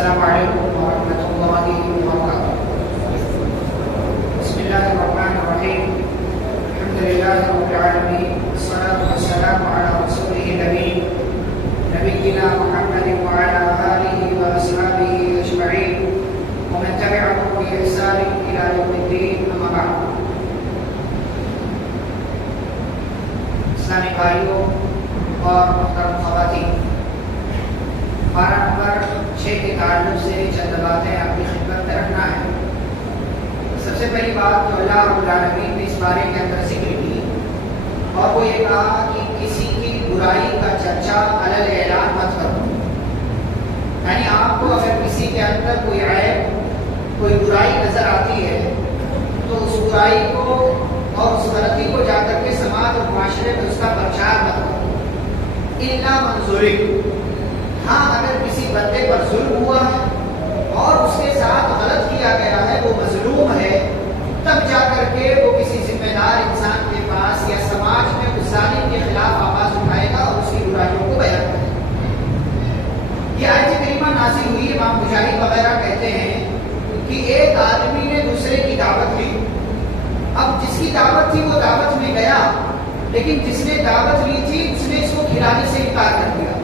السلام علیکم ورحمۃ اللہ وبرکاتہ۔ بسم اللہ الرحمن الرحیم، الحمد للہ رب العالمین، والصلاة والسلام علی رسولہ الامین نبینا محمد وعلی آلہ واصحابہ اجمعین ومن تبعهم بإحسان إلی یوم الدین، اما بعد۔ اسلامی بھائیوں اور محترم خواتین، پارہ نمبر 6 کے تعلق سے چند باتیں آپ کی خدمت میں رکھنا ہے۔ سب سے پہلی بات جو اللہ رب العالمین نے اس بارے کے اندر ذکر کی، اور وہ یہ کہا کہ کسی کی برائی کا چرچا علی الاعلان مت کرو۔ یعنی آپ کو اگر کسی کے اندر کوئی عیب، کوئی برائی نظر آتی ہے تو اس برائی کو اور اس غلطی کو جا کر کے سماج اور معاشرے میں اس کا پرچار مت کرو، الا من ظلم۔ ہاں، اگر کسی بندے پر ظلم ہوا ہے اور اس کے ساتھ غلط کیا گیا ہے، وہ مظلوم ہے، تب جا کر کے وہ کسی ذمہ دار انسان کے پاس یا سماج میں اس ظالم کے خلاف آواز اٹھائے گا اور اس کی برائیوں کو بیان کرے گا۔ یہ آیت کریمہ نازل ہوئی، امام مجاہد وغیرہ کہتے ہیں کہ ایک آدمی نے دوسرے کی دعوت لی۔ اب جس کی دعوت تھی وہ دعوت میں گیا، لیکن جس نے دعوت لی تھی اس نے اس کو کھلانے سے انکار کر دیا۔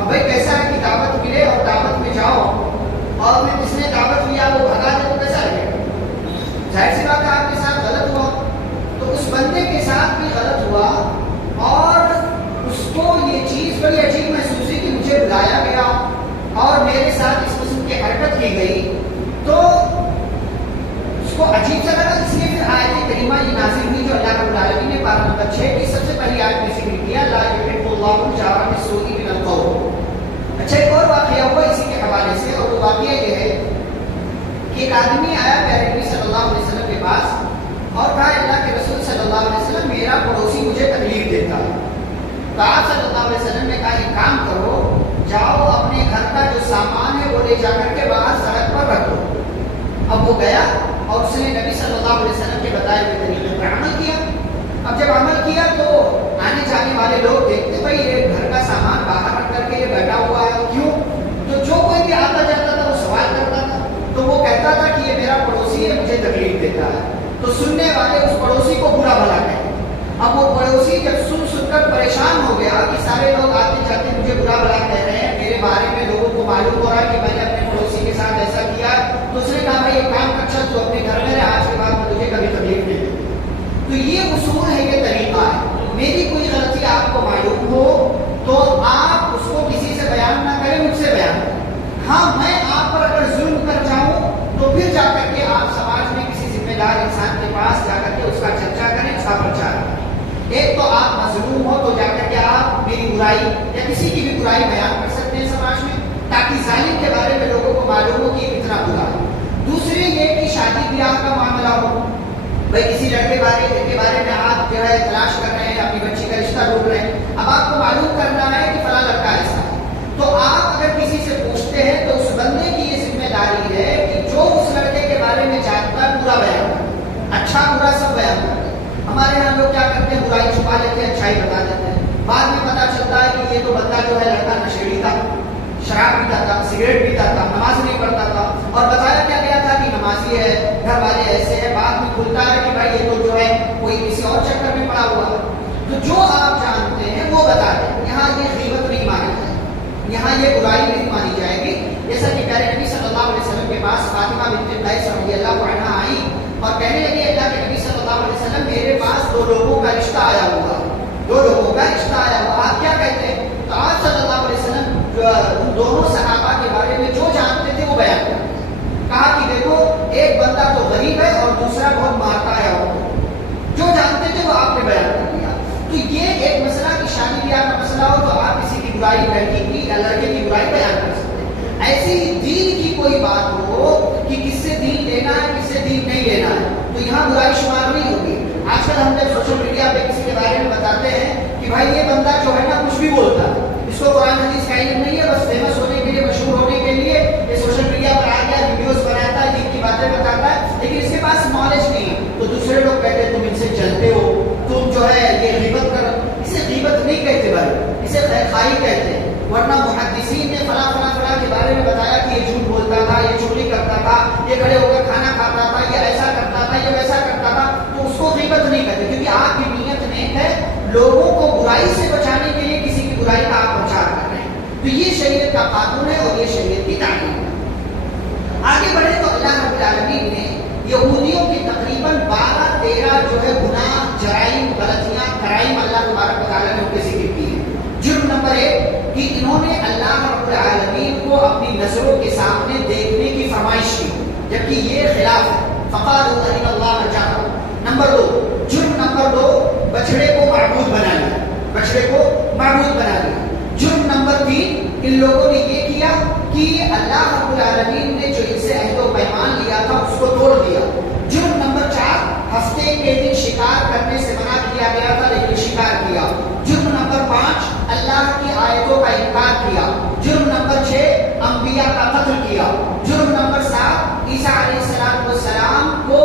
اب بھائی کیسا ہے کہ دعوت ملے اور دعوت میں جاؤ اور میں جس نے دعوت لیا وہ بھگا دے تو کیسا لگے گا؟ ظاہر سی بات ہے آپ کے ساتھ غلط ہوا، تو اس بندے کے ساتھ بھی غلط ہوا اور اس کو یہ چیز بڑی عجیب محسوس ہوئی کہ مجھے بلایا گیا اور میرے ساتھ اس قسم کی حرکت کی گئی، تو اس کو عجیب سا لگا۔ اس لیے پھر آیت کریمہ یہ نازل ہوئی جو اللہ رب العالمین نے پارہ نمبر 6 کی سب سے پہلی آیت میں ذکر کیا، لا یحب اللہ الجار بالسوء من القول۔ اچھا، ایک اور واقعہ ہوا اسی کے حوالے سے، اور وہ واقعہ یہ ہے کہ ایک آدمی آیا پیارے نبی صلی اللہ علیہ وسلم کے پاس اور کہا، اللہ کے رسول صلی اللہ علیہ وسلم میرا پڑوسی مجھے تکلیف دیتا ہے۔ تو آپ صلی اللہ علیہ وسلم نے کہا ایک کام کرو، جاؤ اپنے گھر کا جو سامان ہے وہ لے جا کر کے باہر سڑک پر رکھ دو۔ اب وہ گیا اور اس نے نبی صلی اللہ علیہ وسلم کے بتائے ہوئے طریقے پر عمل کیا۔ اب جب عمل کیا تو آنے جانے والے لوگ دیکھتے بھائی یہ گھر کا سامان باہر رکھ کر کے یہ بیٹھا ہوا ہے، کیوں؟ تو جو کوئی بھی آتا جاتا تھا وہ سوال کرتا تھا، تو وہ کہتا تھا کہ یہ میرا پڑوسی ہے، مجھے تکلیف دیتا ہے۔ تو سننے والے اس پڑوسی کو برا بھلا کہتے۔ اب وہ پڑوسی جب سن کر پریشان ہو گیا کہ سارے لوگ آتے جاتے مجھے برا بھلا کہہ رہے ہیں، میرے بارے میں لوگوں کو معلوم ہو رہا ہے کہ میں نے اپنے پڑوسی کے ساتھ ایسا کیا، تو اس نے کہا بھائی ایک کام کر، تو اپنے گھر میں رہے، آج کے بعد میں تجھے کبھی تکلیف نہیں دوں۔ تو یہ اصول ہے، یہ طریقہ ہے۔ میری کوئی غلطی آپ کو معلوم ہو تو آپ اس کو کسی سے بیان نہ کریں، مجھ سے بیان کریں۔ ہاں، میں آپ پر اگر ظلم کر جاؤں تو پھر جا کر کے آپ سماج میں کسی ذمہ دار انسان کے پاس جا کر کے اس کا چرچا کریں، اس کا پرچار کریں۔ ایک تو آپ مظلوم ہو تو جا کر کے آپ میری برائی یا کسی کی بھی برائی بیان کر سکتے ہیں سماج میں، تاکہ ظالم کے بارے میں لوگوں کو معلوم ہو کہ یہ کتنا برا ہے۔ دوسرے یہ کہ شادی بیاہ کا معاملہ ہو، بھائی کسی لڑکے کے بارے میں آپ جو ہے تلاش کر رہے ہیں، اپنی بچی کا رشتہ ڈھونڈ رہے ہیں، اب آپ کو معلوم کرنا ہے کہ فلاں لڑکا ایسا ہے، تو آپ اگر کسی سے پوچھتے ہیں تو اس بندے کی یہ ذمہ داری ہے کہ جو اس لڑکے کے بارے میں جانتا ہے پورا بیان کرے، اچھا برا سب بیان کرے۔ ہمارے یہاں لوگ کیا کرتے ہیں، برائی چھپا لیتے ہیں، اچھائی بتا دیتے ہیں۔ بعد میں پتا چلتا ہے کہ یہ تو بندہ جو ہے لڑکا نشیڑی تھا، شراب پیتا تھا، سگریٹ پیتا تھا، نماز نہیں پڑھتا تھا، اور بتایا کیا گیا تھا کہ نمازی ہے، گھر والے ایسے ہیں، بعد میں کھلتا ہے کہ بھائی یہ تو جو ہے کوئی کسی اور چکر میں پڑا ہوا ہے۔ تو جو آپ جانتے ہیں وہ بتا دیں، یہاں یہ غیبت نہیں مانی جائے گی، یہاں یہ برائی نہیں مانی جائے گی۔ جیسا کہ پیارے نبی صلی اللہ علیہ وسلم کے پاس فاطمہ بنت قیس رضی اللہ عنہا آئی اور کہنے لگی، اللہ کے نبی صلی اللہ علیہ وسلم میرے پاس 2 لوگوں کا رشتہ آیا ہوا، 2 لوگوں کا رشتہ آیا ہوا، آپ کیا کہتے ہیں؟ تو آپ صلی اللہ علیہ وسلم ان دونوں صحابہ کے بارے میں جو جانتے تھے وہ بیان کرتے ہیں۔ کہا کہ دیکھو ایک بندہ تو غریب ہے اور دوسرا بہت مارتا ہے عورتوں کو، جو جانتے تھے وہ آپ نے بیان کر دیا۔ تو یہ ایک مسئلہ کہ شادی بیاہ کا مسئلہ ہو تو آپ کسی کی برائی، لڑکی کی یا لڑکے کی برائی بیان کر سکتے ہیں۔ ایسی ہی دین کی کوئی بات ہو کہ کس سے دین لینا ہے، کس سے دین نہیں لینا ہے، تو یہاں برائی شمار نہیں ہوگی۔ آج کل ہم جب سوشل میڈیا پہ کسی کے بارے میں بتاتے ہیں کہ بھائی یہ بندہ جو ہے نا کچھ بھی بولتا ہے، اس کو قرآن حدیث کا علم نہیں ہے، بس فیمس ہونے کے لیے، مشہور ہونے کے لیے یہ سوشل میڈیا پر آ گیا، ویڈیوز بناتا ہے، دین کی باتیں بتاتا ہے، لیکن اس کے پاس نالج نہیں ہے، تو دوسرے لوگ کہتے ہیں تم ان سے چلتے ہو، تم جو ہے یہ غیبت کر۔ اسے غیبت نہیں کہتے بھائی، اسے خیر خواہی کہتے ہیں، ورنہ محدثین نے فلاں فلاں فلاں کے بارے میں بتایا یہ کھڑے ہو کر کھانا کھاتا تھا، یہ ایسا کرتا تھا، یہ ویسا کرتا تھا، تو اس کو غیبت نہیں کرتے، کیونکہ آپ کی نیت نیک ہے، لوگوں کو برائی سے بچانے کے لیے کسی کی برائی کا آپ پرچار کر رہے ہیں، تو یہ شریعت کا قانون ہے اور یہ شریعت کی تعلیم ہے۔ آگے بڑھے تو اللہ رب العالمین نے یہودیوں کی تقریباً 12-13 جو ہے گناہ، جرائم، غلطیاں، کرائم اللہ تبارک و تعالیٰ نے ان کے ذکر کی ہے۔ جرم نمبر 1 کہ انہوں نے اللہ رب العالمین کو اپنی نظروں کے سامنے دیکھنے کی فرمائش کی، جبکہ یہ خلاف ہے، فقالوا ارنا اللہ جہرا۔ نمبر 2 جرم نمبر 2 بچڑے کو معبود بنا لیا، بچڑے کو معبود بنا لیا۔ جرم نمبر 3 ان لوگوں نے یہ کیا کہ اللہ رب العالمین نے جو ان سے عہد و پیمان لیا تھا اس کو توڑ دیا۔ جرم نمبر 4 ہفتے کے دن شکار کرنے سے منع کیا گیا تھا لیکن شکار کیا۔ جرم نمبر 5 اللہ کی آیتوں کا انکار کیا۔ جرم نمبر 6 انبیاء کا قتل کیا۔ جرم نمبر 7 عیسیٰ علیہ السلام کو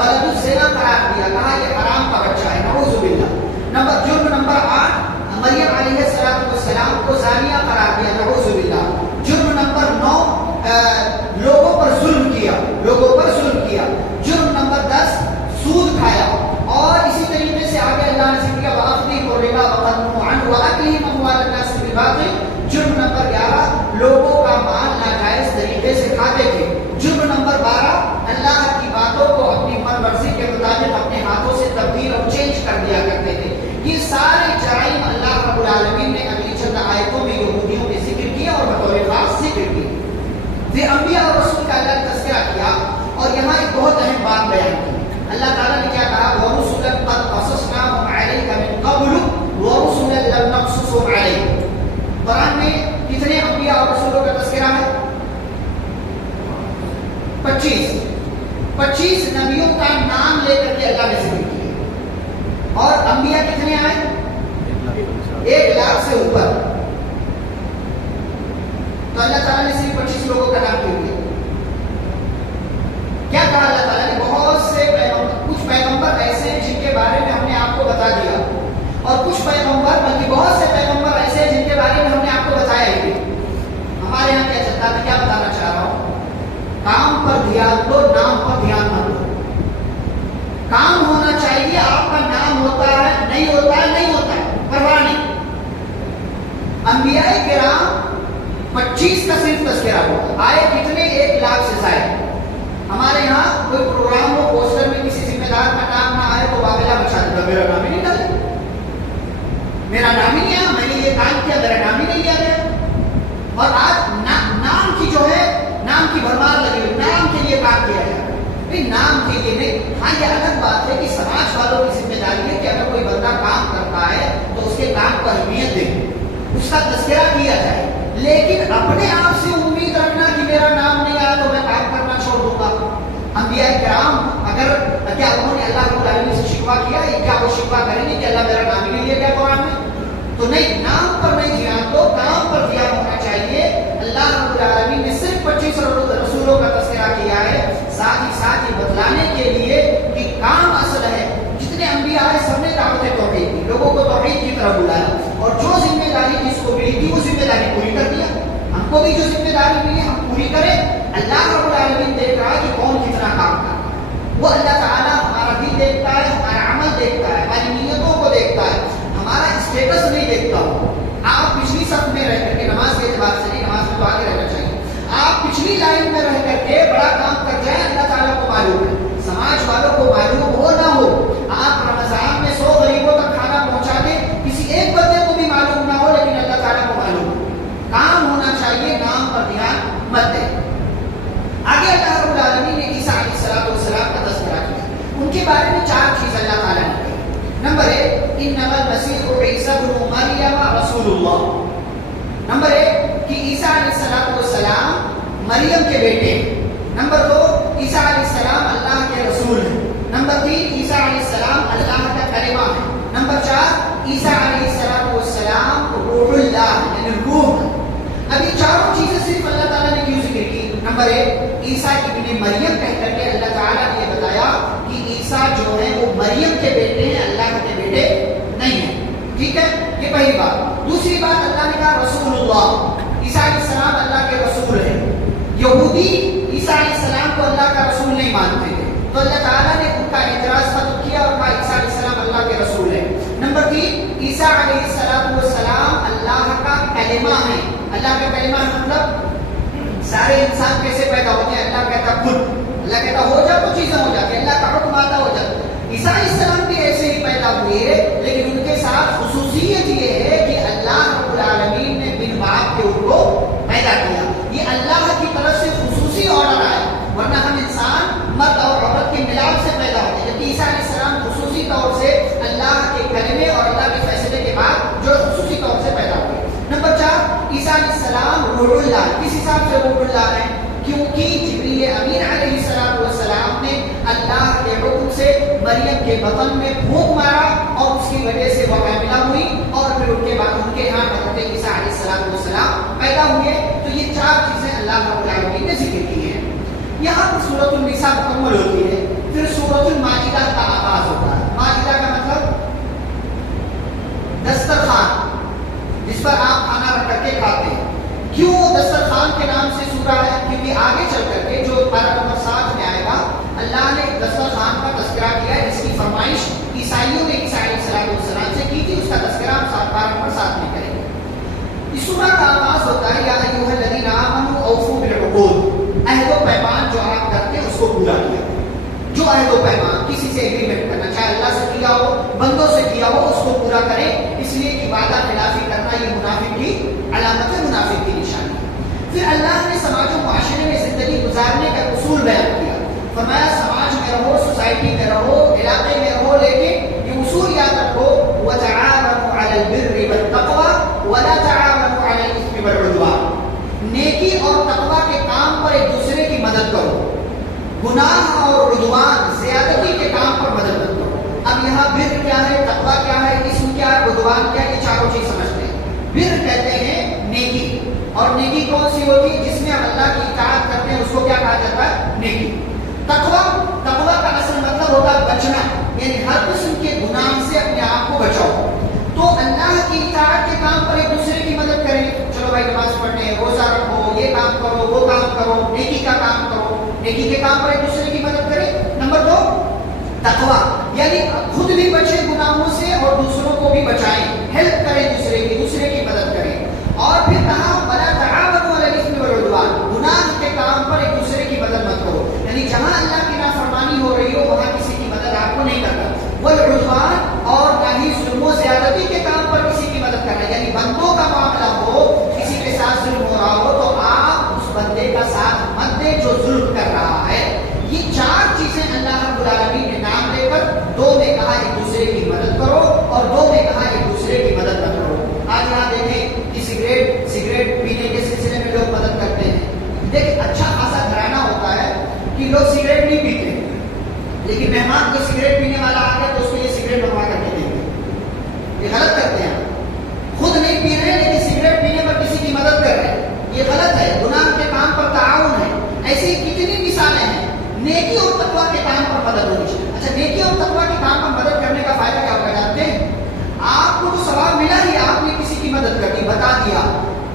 ولد الزنا قرار دیا، کہا یہ حرام کا بچہ ہے، نعوذ باللہ۔ جرم نمبر 8 مریم علیہ السلام کو زانیہ قرار دیا، نعوذ باللہ۔ جرم نمبر 9 لوگوں پر ظلم کیا، لوگوں پر ظلم کیا۔ جرم نمبر 10 سود کھایا، اور اسی طریقے سے آگے اللہ نے ذکر کیا وَأَخْذِهِ الرِّبَا وَقَدْ نُهُوا عَنْهُ وَأَكْلِهِمْ أَمْوَالَ النَّاسِ بِالْبَاطِلِ۔ جرم نمبر 11 لوگوں کا مال ناجائز طریقے سے کھاتے تھے۔ جرم نمبر 12 اللہ کی باتوں کو اپنی من مرضی کے مطابق اپنے ہاتھوں سے تبدیل اور چینج کر دیا کرتے تھے۔ یہ سارے جرائم اللہ رب العالمین نے اگلی چند آیتوں میں یہودیوں کے ذکر کیا اور بطور خاص ذکر کی۔ پھر انبیاء اور رسول کا اللہ نے تذکرہ کیا اور یہاں ایک بہت اہم بات بیان کی۔ اللہ تعالیٰ نے کیا کہا وَرُسُلًا قَدْ قَصَصْنَاهُمْ عَلَيْكَ مِن قَبْلُ وَرُسُلًا لَمْ نَقْصُصْهُمْ عَلَيْكَ۔ قرآن میں کتنے انبیاء اور رسولوں کا تذکرہ ہے؟ 25 نبیوں کا نام لے کر کے اللہ نے ذکر کیا، اور انبیاء کتنے آئے؟ 1 لاکھ سے اوپر۔ تو اللہ تعالیٰ نے صرف 25 لوگوں کا نام کیوں لیا؟ کیا کہا اللہ تعالیٰ نے؟ بہت سے کچھ پیغمبر ایسے ہیں جن کے بارے میں ہم نے آپ کو بتا دیا، اور کچھ پیغمبر بلکہ بہت سے پیغمبر ایسے ہیں جن کے بارے میں ہم نے آپ کو بتایا ہی نہیں۔ ہمارے یہاں کیا چلتا ہے، کیا بتانا چاہ رہا ہوں، کام پر دھیان دو، نام پر دھیان نہ دو۔ کام ہونا چاہیے، آپ کا نام ہوتا ہے، نہیں ہوتا ہے، نہیں ہوتا ہے، پرواہ نہیں۔ انبیاء کرام 25 کا صرف تذکرہ ہوگا، آئے کتنے؟ 1 لاکھ سے زائد۔ ہمارے یہاں کوئی پروگرام ہو، پوسٹر میں کسی ذمہ دار کا نام نہ آئے تو واویلا بچا دیتا، میرا نام ہی نہیں ڈالے، میرا نام ہی نہیں آیا، میں نے یہ کام کیا، میرا نام ہی نہیں لیا گیا۔ اور آج نام کی جو ہے، نام کی بھرمار لگی ہوئی، نام کے لیے کام کیا جائے، نام کے لیے نہیں۔ ہاں یہ الگ بات ہے کہ سماج والوں کی ذمہ داری ہے کہ اگر کوئی بندہ کام کرتا ہے تو اس کے کام کو اہمیت دے، اس کا تذکرہ کیا جائے، لیکن اپنے آپ سے امید رکھنا کہ میرا نام نہیں آیا تو میں کام کرنا چھوڑ دوں گا۔ انبیاء کرام اگر کیا انہوں نے اللہ رب العالمین سے شکوہ کیا ہے، کیا وہ شکوہ کریں گے کہ اللہ میرا نام ہی نہیں لیا گیا قرآن میں؟ تو نہیں، نام پر نہیں دھیان دو، کام پر دھیان ہونا چاہیے۔ اللہ رب العالمین نے صرف 25 رسولوں کا تذکرہ کیا ہے، ساتھ ہی بتلانے کے لیے کہ کام اصل ہے۔ جتنے انبیاء آئے سب نے دعوت توحید کی، لوگوں کو توحید کی طرف بلایا، اور جو ذمہ داری جس کو ملی تھی وہ ذمہ داری پوری کر دیا۔ ہم کو بھی جو ذمہ داری ملی ہم پوری کریں۔ اللہ رب العالمین دیکھ رہا ہے کہ کون کتنا کام کرتا ہے، وہ اللہ تعالیٰ ہمارا دل دیکھتا ہے، ہمارا عمل دیکھتا ہے، ہماری نیتوں کو دیکھتا ہے، ہمارا اسٹیٹس نہیں دیکھتا ہو۔ آپ پچھلی صف میں رہ کر کے، نماز کے اعتبار سے نہیں، نماز میں تو آگے رہنا چاہیے، آپ پچھلی لائن میں رہ کر کے بڑا کام کر جائیں، اللہ تعالیٰ کو معلوم ہے، سماج والوں کو معلوم ہو نہ ہو، آپ رمضان میں 100 غریبوں تک کھانا پہنچا دیں، کسی ایک بندے کو بھی معلوم نہ ہو، لیکن اللہ تعالیٰ کو معلوم ہے۔ کام ہونا چاہیے، نام پر دھیان مت دیں۔ آگے اللہ رب العالمین نے عیسیٰ علیہ السلام کا تذکرہ کیا، ان کے بارے میں 4 چیز اللہ تعالیٰ نے کہی۔ نمبر 1 انما المسیح عیسی ابن مریم رسول اللہ۔ نمبر 1 کہ عیسیٰ علیہ السلام مریم کے بیٹے ہیں۔ نمبر 2 عیسیٰ علیہ السلام اللہ کے رسول ہیں۔ نمبر 3 عیسیٰ علیہ السلام اللہ کا کلمہ ہے۔ نمبر 4 عیسیٰ علیہ السلام روح اللہ یعنی روح ہے۔ اب یہ چاروں چیزیں صرف اللہ تعالیٰ نے کیوں ذکر کی؟ نمبر 1 عیسیٰ ابن مریم کہہ کر کے اللہ تعالیٰ نے یہ بتایا کہ عیسیٰ جو ہے وہ مریم کے بیٹے ہیں، اللہ کے بیٹے نہیں ہیں۔ ٹھیک ہے، یہ پہلی بات۔ دوسری بات اللہ نے کہا رسول اللہ، عیسیٰ علیہ السلام اللہ کے رسول ہیں۔ یہودی عیسیٰ عیسیٰ علیہ السلام کو اللہ کا رسول نہیں مانتے تھے، تو اللہ تعالیٰ نے ان کا اعتراض ختم کیا اور کہا عیسیٰ علیہ السلام اللہ کے رسول ہے۔ نمبر 3، عیسیٰ علیہ السلام اللہ کا کلمہ ہے۔ اللہ کا کلمہ مطلب سارے انسان کیسے پیدا ہوتے ہیں؟ اللہ کہتا خود، اللہ کہتا ہو جا تو چیزیں ہو جاتی ہیں، اللہ کا حکم آتا ہو جاتا۔ عیسیٰ علیہ السلام بھی ایسے ہی پیدا ہوئے، لیکن ان کے ساتھ خصوصیت یہ ہے کہ اللہ رب العالمین نے بن باپ کے ان کو پیدا کیا۔ یہ اللہ کی طرف سے خصوصی آرڈر آیا، ورنہ ہم انسان مرد اور عورت کے ملاپ سے پیدا ہوتے ہیں، جبکہ عیسیٰ علیہ السلام خصوصی طور سے اللہ کے کلمے اور اللہ کے فیصلے کے بعد جو خصوصی طور سے پیدا ہوئے۔ نمبر 4، عیسیٰ علیہ السلام روح اللہ، کس حساب سے روح اللہ ہے؟ کیونکہ جبریل امین علیہ السلام نے اللہ کے حکم سے مریم کے بطن میں پھونک مارا اور اس کی وجہ سے وہ حاملہ ہوئی، اور پھر ان کے بعد ان کے ہاں حضرت عیسیٰ علیہ السلام پیدا ہوئے۔ تو یہ 4 چیزیں اللہ رب العالمین نے ذکر کی ہیں۔ یہاں پر سورۃ النساء مکمل ہوتی ہے، پھر سورۃ المائدہ کا آغاز ہوتا ہے۔ مائدہ کا مطلب دسترخوان، جس پر آپ کھانا رکھ کر کے کھاتے ہیں۔ کیوں دسترخوان کے نام سے سورہ ہے؟ کیونکہ آگے چل کر کے جو پارہ نمبر 7 میں آئے گا، اللہ نے دسترخوان کا تذکرہ کیا ہے، جس کی فرمائش عیسائیوں نے عیسیٰ علیہ السلام سے کی تھی، اس کا تذکرہ ہم پارہ نمبر 7 میں کریں گے۔ اس سورہ کا آغاز ہوتا ہے یا ایھا الذین آمنوا اوفوا بالعقود، عہد و پیمان جو آپ کرتے ہیں اس کو پورا کیا۔ جو عہد و پیمان کسی سے ایگریمنٹ کرنا، چاہے اللہ سے کیا ہو، بندوں سے کیا ہو، اس کو پورا کریں، اس لیے کہ وعدہ خلافی کرنا یہ منافق کی علامت ہے، منافق کی نشانی ہے۔ پھر اللہ نے سماج و معاشرے میں زندگی گزارنے کا اصول بیان کیا، فرمایا سماج میں رہو، سوسائٹی میں رہو، علاقے میں رہو، لیکن یہ اصول یاد رکھو، وَتَعَاوَنُوا عَلَى الْبِرِّ وَالتَّقْوَىٰ وَلَا تَعَاوَنُوا عَلَى الْإِثْمِ وَالْعُدْوَانِ، نیکی اور تقویٰ کے کام پر ایک دوسرے کی مدد کرو، گناہ اور عدوان زیادتی کے کام پر مدد مت کرو۔ اب یہاں بر کیا ہے، تقویٰ کیا ہے، اسم کیا ہے، عدوان کیا ہے، یہ چاروں چیز سمجھتے ہیں۔ بر کہتے ہیں نیکی، اور نیکی کون سی ہوتی ہے؟ جس میں ہم اللہ کی اطاعت کرتے ہیں، اس کو کیا کہا جاتا ہے؟ نیکی۔ تقویٰ کا اصل مطلب ہوتا ہے بچنا، یعنی ہر قسم کے گناہ سے اپنے آپ کو بچاؤ۔ تو اللہ کی اطاعت کے کام پر ایک دوسرے کی مدد کریں، چلو بھائی نماز پڑھنے، روزہ رکھو، یہ کام کرو، وہ کام کرو، نیکی کا کام کرو، نیکی کے کام پر ایک دوسرے کی مدد کریں۔ نمبر 2، تقویٰ، یعنی خود بھی بچیں گناہوں سے اور دوسروں کو بھی بچائیں، ہیلپ کریں دوسرے کی مدد کریں۔ اور پھر کہا وَلَا تَعَاوَنُوا عَلَى الْإِثْمِ وَالْعُدْوَانِ، گناہ کے کام پر ایک دوسرے کی مدد مت کرو، یعنی جہاں اللہ کی نافرمانی ہو رہی ہو وہاں کسی کی مدد آپ کو نہیں کرنا۔ والعدوان، اور نہ ہی ظلم و زیادتی کے کام پر کسی کی مدد کرنا، یعنی بندوں کا معاملہ ہو، کسی کے ساتھ ظلم ہو رہا ہو تو آپ اس بندے کا ساتھ مت دیں جو ظلم کر رہا ہے۔ یہ 4 چیزیں اللہ رب العالمین نے نام لے کر 2 میں کہا ایک دوسرے کی مدد کرو اور 2 میں کہا ایک دوسرے کی مدد نہ کرو۔ آج یہاں دیکھیں کہ سگریٹ پینے کے سلسلے میں لوگ مدد کرتے ہیں۔ دیکھیں اچھا خاصا گھرانہ ہوتا ہے کہ لوگ سگریٹ نہیں پیتے، لیکن مہمان کو سگریٹ پینے والا آ گیا تو اس کو یہ سگریٹ بنوا کر کے دیں گے۔ یہ غلط کرتے ہیں، خود نہیں پی رہے لیکن سگریٹ پینے پر کسی کی مدد کر رہے ہیں، یہ غلط ہے، گناہ کے کام پر تعاون ہے۔ ایسی کتنی مثالیں ہیں، نیکی اور تقویٰ کے کام پر مدد ہونی چاہیے۔ اچھا، نیکی اور تقویٰ کے کام پر مدد کرنے کا فائدہ کیا ہوگا جانتے ہیں؟ آپ کو تو ثواب ملا ہی، آپ نے کسی کی مدد کر دی، بتا دیا،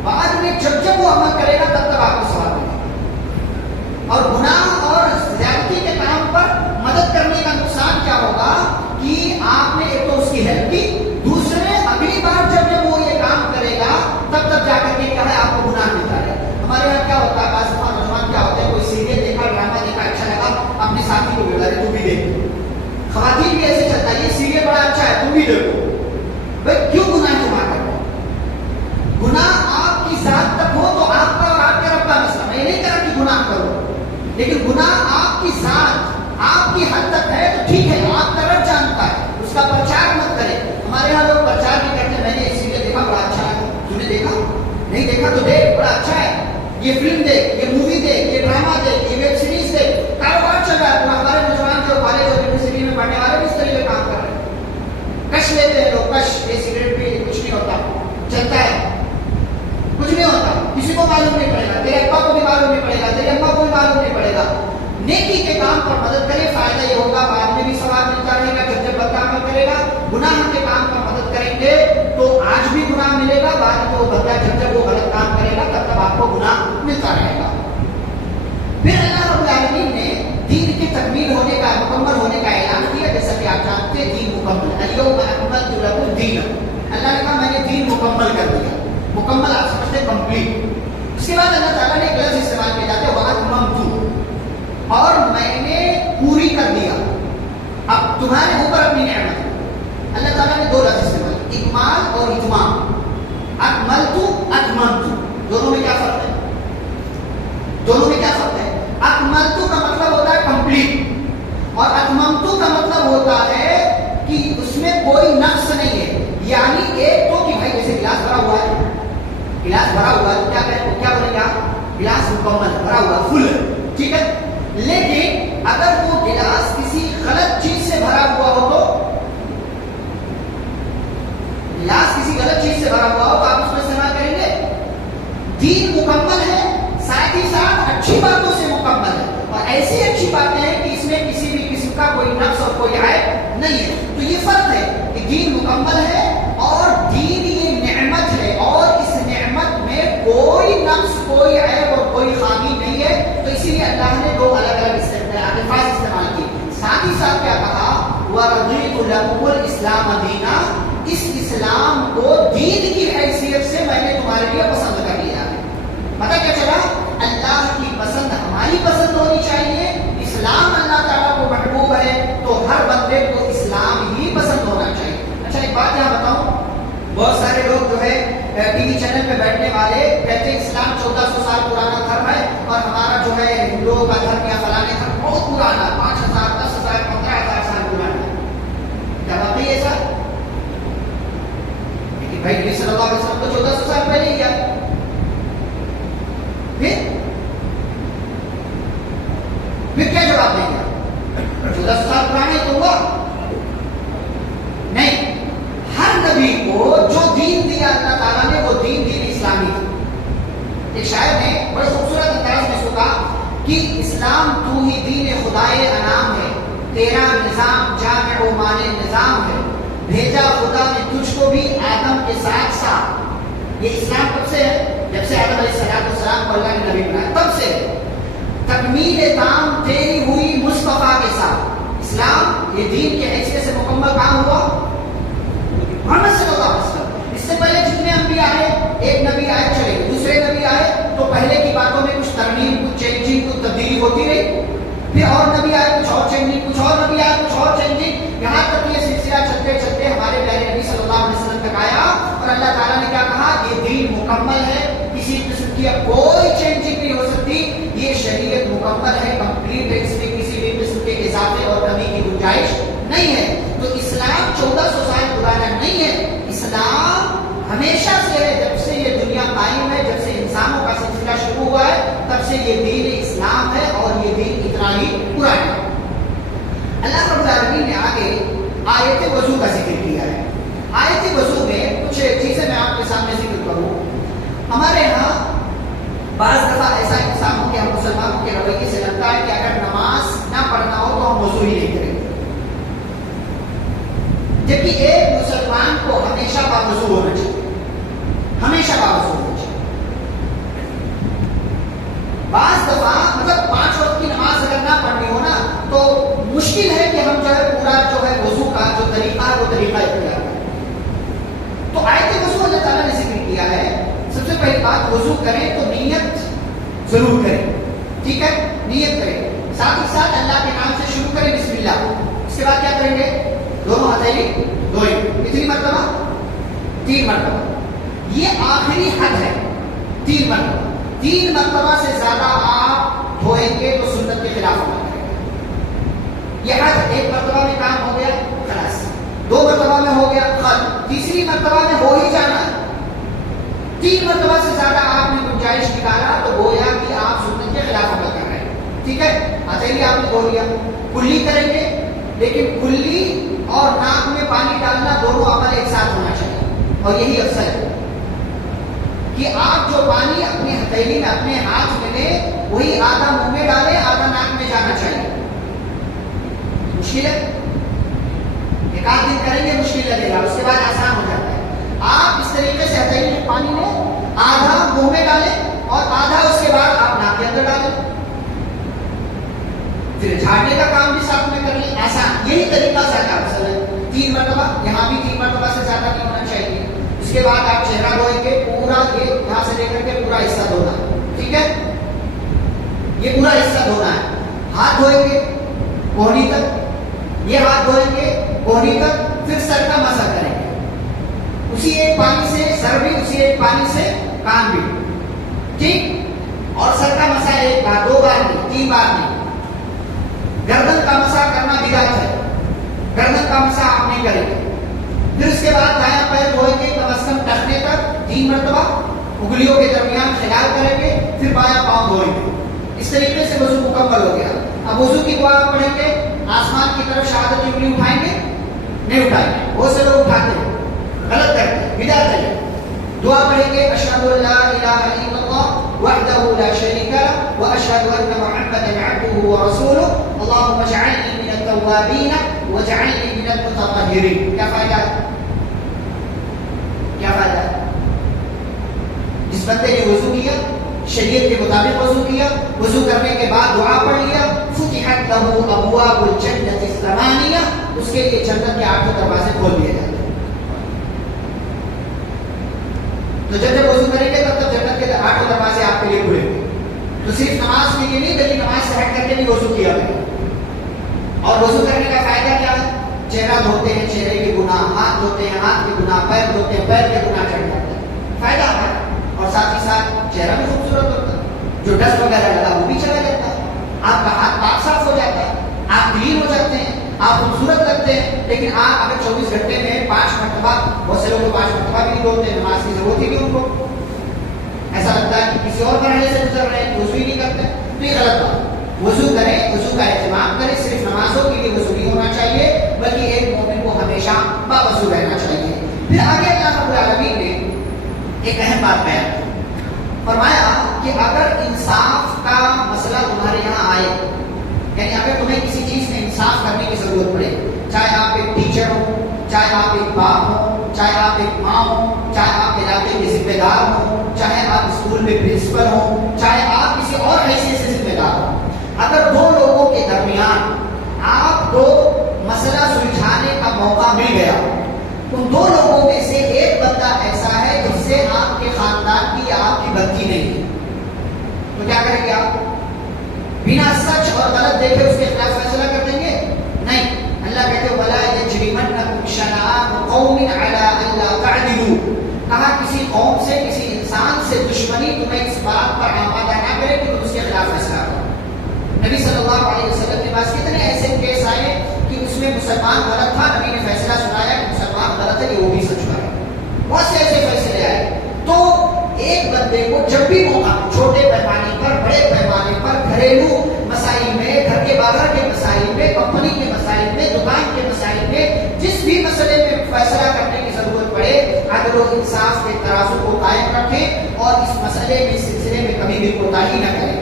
بعد میں جب وہ عمل کرے گا تب تک آپ کو ثواب ملے گا۔ اور گناہ اور زیادتی کے کام پر مدد کرنے کا نقصان کیا ہوگا کہ آپ نے ایک تو اس کی ہیلپ کی، دوسرے اگلی بار جب وہ یہ کام کرے گا تب تک جا کر کے کیا ہے آپ کو گناہ ملتا ہے۔ ہمارے یہاں کیا ہوتا ہے، بعض دفعہ نوجوان کیا ہوتے ہیں، کوئی سیریل دیکھا، ڈرامہ دیکھا، اچھا لگا، اپنے ساتھی کو بولا تو بھی دیکھ۔ خواتین بھی ایسے چلتا ہے، یہ سیریل بڑا اچھا ہے تم بھی دیکھو۔ بھائی کیوں گناہ جمع کرو؟ گناہ آپ کی ذات تک ہو تو آپ کا اور آپ کے رب کا مسئلہ، میں یہ نہیں کہہ رہا کہ گناہ کرو، لیکن گناہ آپ کی ذات آپ کی حد تک ہے تو ٹھیک ہے، آپ کا رب جانتا ہے، اس کا پرچار مت کرے۔ ہمارے یہاں لوگ پرچار بھی کرتے ہیں، میں نے سیریل دیکھا بڑا اچھا ہے، تم نے دیکھا نہیں دیکھا تو دیکھ، بڑا اچھا ہے، یہ فلم دیکھ، یہ مووی دیکھ، یہ ڈرامہ دیکھ، یہ ویب سیریز دیکھ، کاروبار چل رہا ہے۔ ہمارے نوجوان جو کالج اور یونیورسٹی میں پڑھنے والے بھی اس طریقے کام کر رہے ہیں، کش لیتے ہیں لوگ، کش، یہ سگریٹ پی کچھ نہیں ہوتا، چلتا ہے کچھ نہیں ہوتا، کسی کو معلوم نہیں پڑے گا، تیرے ابا کو بھی معلوم نہیں پڑے گا، تیرے اماں کو بھی معلوم نہیں پڑے گا۔ نیکی کے کام پر مدد کرے، فائدہ یہ ہوگا بعد میں بھی ثواب ملتا رہے گا جب بد کام کرے گا۔ گناہ کے کام پر مدد کریں گے تو آج بھی گناہ ملے گا، بعد میں وہ بندہ جب وہ غلط کام کرے گا تب تک آپ کو گناہ ملتا رہے گا۔ پھر اللہ مکمل آپ سمجھتے ہیں کمپلیٹ. اس کے بعد اللہ تعالیٰ نے ایک لفظ استعمال کیا جاتا ہے وَأَتْمَمْتُ، اور میں نے پوری کر دیا اب تمہارے اوپر اپنی نعمت. اللہ تعالیٰ نے دو لفظ استعمال، اکمال اور اتمام. اکملتو اتممتو، دونوں میں کیا فرق ہے؟ دونوں میں کیا فرق ہے؟ اکملتو کا مطلب ہوتا ہے کمپلیٹ، اور اتممتو کا مطلب ہوتا ہے کہ اس میں کوئی نقص نہیں ہے. یعنی ایک تو کہ بھائی جیسے گلاس بھرا ہوا ہے، گلاس بھرا ہوا ہے تو کیا بنے گا؟ گلاس مکمل بھرا ہوا فل، ٹھیک ہے. لیکن اگر وہ گلاس کسی غلط چیز سے بھرا ہوا ہو تو گلاس کسی غلط چیز سے بھرا ہوا ہو تو آپ اس کو استعمال کریں گے. دین مکمل ہے، ساتھ ہی ساتھ اچھی باتوں سے مکمل ہے، اور ایسی اچھی باتیں ہیں کہ اس میں کسی بھی قسم کا کوئی نقص اور کوئی عیب نہیں ہے. تو یہ فرق ہے کہ دین مکمل ہے اور دین یہ نعمت ہے، اور اس نعمت میں کوئی نقص، کوئی عیب اور کوئی خامی نہیں ہے. تو اسی لیے اللہ نے دو الگ الگ الفاظ استعمال کیے. ساتھ ہی ساتھ کیا کہا؟ وَرَضِيتُ لَكُمُ الْإِسْلَامَ دِينًا، اس اسلام کو دین کی حیثیت سے میں نے تمہارے لیے پسند کر لیا ہے. پتہ کیا چلا؟ اللہ کی پسند ہماری پسند ہونی چاہیے. اسلام اللہ تعالیٰ کو محبوب ہے تو ہر بندے کو اسلام ہی پسند ہونا چاہیے. اچھا ایک بات یہاں بتاؤں، بہت سارے لوگ جو ہے ٹی وی چینل پہ بیٹھنے والے کہتے ہیں اسلام 1400 سال پرانا دھرم ہے اور ہمارا جو ہے ہندوؤں کا دھرم یا فلانے دھرم بہت پرانا، 5000 10,000 15,000 سال پرانا ہے. کیا واقعی ایسا؟ لیکن بھائی نبی صلی اللہ علیہ وسلم تو 1400 سال پہلے ہی کیا پھر کیا جواب دیں گے؟ 1400 سال پرانا ہی تو ہوا نہیں. ہر نبی کو جو دین دیا اللہ تعالیٰ نے وہ دین اسلامی تھا. ایک شاعر نے بڑے خوبصورت انداز میں کہا کہ اسلام تو ہی دین خدائے انعام ہے، تیرا نظام جامع و مانع نظام ہے، بھیجا خدا نے تجھ کو بھی آدم کے ساتھ ساتھ. یہ اسلام کب سے ہے؟ جب سے آدم علیہ السلام کو اللہ نے نبی بنایا تب سے. تکمیل تام تیری ہوئی مصطفیٰ کے ساتھ. اسلام یہ دین کے حیثیت سے مکمل کام ہوا محمد صلی اللہ علیہ وسلم. اس سے پہلے جتنے انبیاء آئے، ایک نبی آئے چلے گئے، دوسرے نبی آئے تو پہلے کی باتوں میں کچھ ترمیم، کچھ چینجنگ، کچھ تبدیلی ہوتی رہی. پھر اور نبی آئے کچھ اور چینجنگ، کچھ اور نبی آئے کچھ اور چینجنگ، یہاں تک یہ سلسلہ چلتے چلتے ہمارے پیارے نبی صلی اللہ علیہ وسلم تک آیا. اور اللہ تعالیٰ نے کیا کہا؟ یہ دین مکمل ہے، کسی قسم کی اب کوئی چینجنگ نہیں ہو سکتی. یہ شریعت مکمل ہے، کمپلیٹ ہے، اس میں کسی بھی قسم کے اضافے اور کمی کی گنجائش نہیں ہے. تو اسلام 1400 سال پرانا نہیں ہے، اسلام ہمیشہ سے ہے. جب سے یہ دنیا قائم ہے، جب سے انسانوں کا سلسلہ شروع ہوا ہے تب سے یہ دین اسلام ہے اور یہ دین اتنا ہی پرانا ہے. اللہ رب العالمین نے آگے آیت وضو کا ذکر کیا ہے. آیت وضو میں کچھ چیزیں میں آپ کے سامنے ذکر کروں. ہمارے یہاں بعض دفعہ ایسا انسان ہو کہ ہم مسلمانوں کے رویے سے لگتا ہے کہ اگر نماز نہ پڑھنا ہو تو ہم وضو ہی نہیں کریں گے، جبکہ ایک مسلمان کو ہمیشہ باوضو ہونا چاہیے، ہمیشہ باوضو ہونا چاہیے. بعض دفعہ مطلب 5 وقت کی نماز اگر نہ پڑھنی ہو نا تو مشکل ہے کہ ہم جو ہے پورا جو ہے وضو کا جو طریقہ ہے وہ طریقہ اختیار کریں. تو آیت وضو اللہ تعالیٰ نے ذکر کیا ہے. سب سے پہلی بات وضو کریں تو نیت ضرور کریں، ٹھیک ہے، نیت کریں. ساتھ ہی ساتھ اللہ کے نام سے شروع کریں، بسم اللہ. اس کے بعد کیا کریں گے؟ دونوں ہتھیلی دھوئیں. کتنی مرتبہ؟ 3 مرتبہ. یہ آخری حد ہے، 3 مرتبہ. 3 مرتبہ سے زیادہ آپ دھوئیں گے تو سنت کے خلاف عمل کریں گے. یہ حد 1 مرتبہ میں کام ہو گیا خلاص، 2 مرتبہ میں ہو گیا ختم، تیسری مرتبہ میں ہو ہی جانا ہے. 3 مرتبہ سے زیادہ آپ نے گنجائش نکالا تو گویا کہ آپ سنت کے خلاف عمل کر رہے ہیں، ٹھیک ہے. ہتھیلی آپ نے دھو لیا. کلی کریں گے، لیکن کلی اور ناک میں پانی ڈالنا دونوں عمل ایک ساتھ ہونا چاہیے. اور یہی افضل ہے کہ آپ جو پانی اپنی ہتھیلی میں اپنے ہاتھ میں لیں وہی آدھا منہ میں ڈالیں، آدھا ناک میں جانا چاہیے. مشکل ہے، 1 آدھ دن کریں گے مشکل لگے گا، اس کے بعد آسان ہو جاتا ہے. آپ اس طریقے سے ہتھیلی میں پانی لیں، آدھا منہ میں ڈالیں اور آدھا اس کے بعد آپ ناک کے اندر ڈالیں. پھر جھاڑنے کا کام بھی ساتھ میں کر لیں، آسان. یہی طریقہ زیادہ افضل ہے. 3 مرتبہ، یہاں بھی 3 مرتبہ سے زیادہ نہیں ہونا چاہیے. اس کے بعد آپ چہرہ دھوئیں گے، پورا یہ پورا حصہ دھونا ہے. ہاتھ دھوئیں گے کوہنی تک, یہ ہاتھ دھوئیں گے کوہنی تک, پھر سر کا مسح کریں گے اسی ایک پانی سے, سر بھی اسی ایک پانی سے, کان بھی, ٹھیک. اور سر کا مسح ایک بار, 2 بار نہیں, 3 بار نہیں. گردن کا مسح کرنا بدعت ہے, گردن کا مسح آپ نہیں کریں گے. پھر اس کے بعد دایاں پیر دھوئیں گے کم از کم ٹخنے تک 3 مرتبہ, انگلیوں کے درمیان خلال کریں گے, پھر بایاں پاؤں دھوئیں گے. اس طریقے سے وضو مکمل ہو گیا. اب وضو کی دعا پڑھیں گے, آسمان کی طرف شہادت کی انگلی اٹھائیں گے, نہیں اٹھائیں گے, بہت سے لوگ اٹھاتے ہیں, غلط کرتے ہیں, بدعت ہے. دعا پڑھیں گے اشہد ان لا الہ الا اللہ وحدہ لا شریک لہ واشہد ان محمدا عبدہ ورسولہ اللہم اجعلنی من التوابین واجعلنی من المتطہرین. کیا فائدہ ہے؟ کیا فائدہ ہے؟ جس بندے نے وضو کیا, شریعت کے مطابق وضو کیا, وضو کرنے کے بعد دعا پڑھ لیا, فتحت لہ ابواب الجنۃ الثمانیہ, اس کے لیے جنت کے 8 دروازے کھول دیے جاتے ہیں. تو جب جب وضو کریں گے تب تب جنت کے 8 دروازے آپ کے لیے کھلیں گے. تو صرف نماز کے لیے نہیں بلکہ نماز سے ہٹ کر کے بھی وضو کیا گیا. اور وضو کرنے کا فائدہ کیا ہے؟ چہرہ دھوتے ہیں, چہرے کے گناہ, ہاتھ دھوتے ہیں, ہاتھ کے گناہ, پیر دھوتے ہیں, پیر کے گناہ چڑھ جاتے ہیں. فائدہ ہے. اور ساتھ ہی ساتھ چہرہ بھی خوبصورت ہوتا ہے, جو ڈسٹ وغیرہ لگا وہ بھی چلا جاتا ہے, آپ کا ہاتھ پاک صاف ہو جاتا ہے, آپ کلین ہو جاتے ہیں, آپ خوبصورت لگتے ہیں. لیکن آپ اگر 24 گھنٹے میں 5 مرتبہ, بہت سے لوگ 5 مرتبہ بھی نہیں دھوتے, نماز کی ضرورت ہی نہیں ان کو, ایسا لگتا ہے کہ کسی اور مرحلے سے گزر رہے ہیں, وضو ہی نہیں کرتے, تو یہ غلط بات. وضو کریں, وضو کا اہتمام کریں. صرف نمازوں کے لیے وضو نہیں ہونا چاہیے بلکہ ایک مومن کو ہمیشہ باوضو رہنا چاہیے. پھر آگے اللہ رب العالمین نے ایک اہم بات بیان کی, فرمایا کہ اگر انصاف کا مسئلہ تمہارے یہاں آئے, یعنی اگر تمہیں کسی چیز میں انصاف کرنے کی ضرورت پڑے, چاہے آپ ایک ٹیچر ہو, چاہے آپ ایک باپ ہو, چاہے آپ ایک ماں ہو, چاہے آپ علاقے کے ذمہ دار ہو, چاہے آپ اسکول میں پرنسپل ہو, چاہے آپ کسی اور حیثیت سے ذمہ دار ہو, اگر 2 لوگوں کے درمیان آپ کو مسئلہ سلجھانے کا موقع مل گیا, ان 2 لوگوں میں سے ایک بندہ ایسا ہے جس سے آپ کے خاندان کی یا آپ کی بنتی نہیں ہے, تو کیا کریں گے آپ؟ بنا سچ اور غلط دیکھے اس کے خلاف فیصلہ کر دیں گے؟ نہیں. اللہ کہتے ہیں وَلَا يَجْرِمَنَّكُمْ شَنَآنُ قَوْمٍ عَلَىٰ أَلَّا تَعْدِلُوا, کہا کسی قوم سے, کسی انسان سے دشمنی تمہیں اس بات پر آمادہ نہ کرے کہ تم اس کے خلاف فیصلہ کرو. نبی صلی اللہ علیہ وسلم کے پاس کتنے ایسے کیس آئے کہ اس میں مسلمان غلط تھا, نبی نے فیصلہ سنایا کہ مسلمان غلط ہے کہ وہ بھی سچ پر ہے. بہت سے ایسے فیصلے آئے. تو ایک بندے کو جب بھی موقع, چھوٹے پیمانے پر, بڑے پیمانے پر, گھریلو مسائل میں, گھر کے باہر کے مسائل میں, کمپنی کے مسائل میں, دکان کے مسائل میں, جس بھی مسئلے میں فیصلہ کرنے کی ضرورت پڑے, عدل و انصاف کے ترازو کو قائم رکھیں اور اس مسئلے میں, اس سلسلے میں کبھی بھی کوتاہی نہ کریں.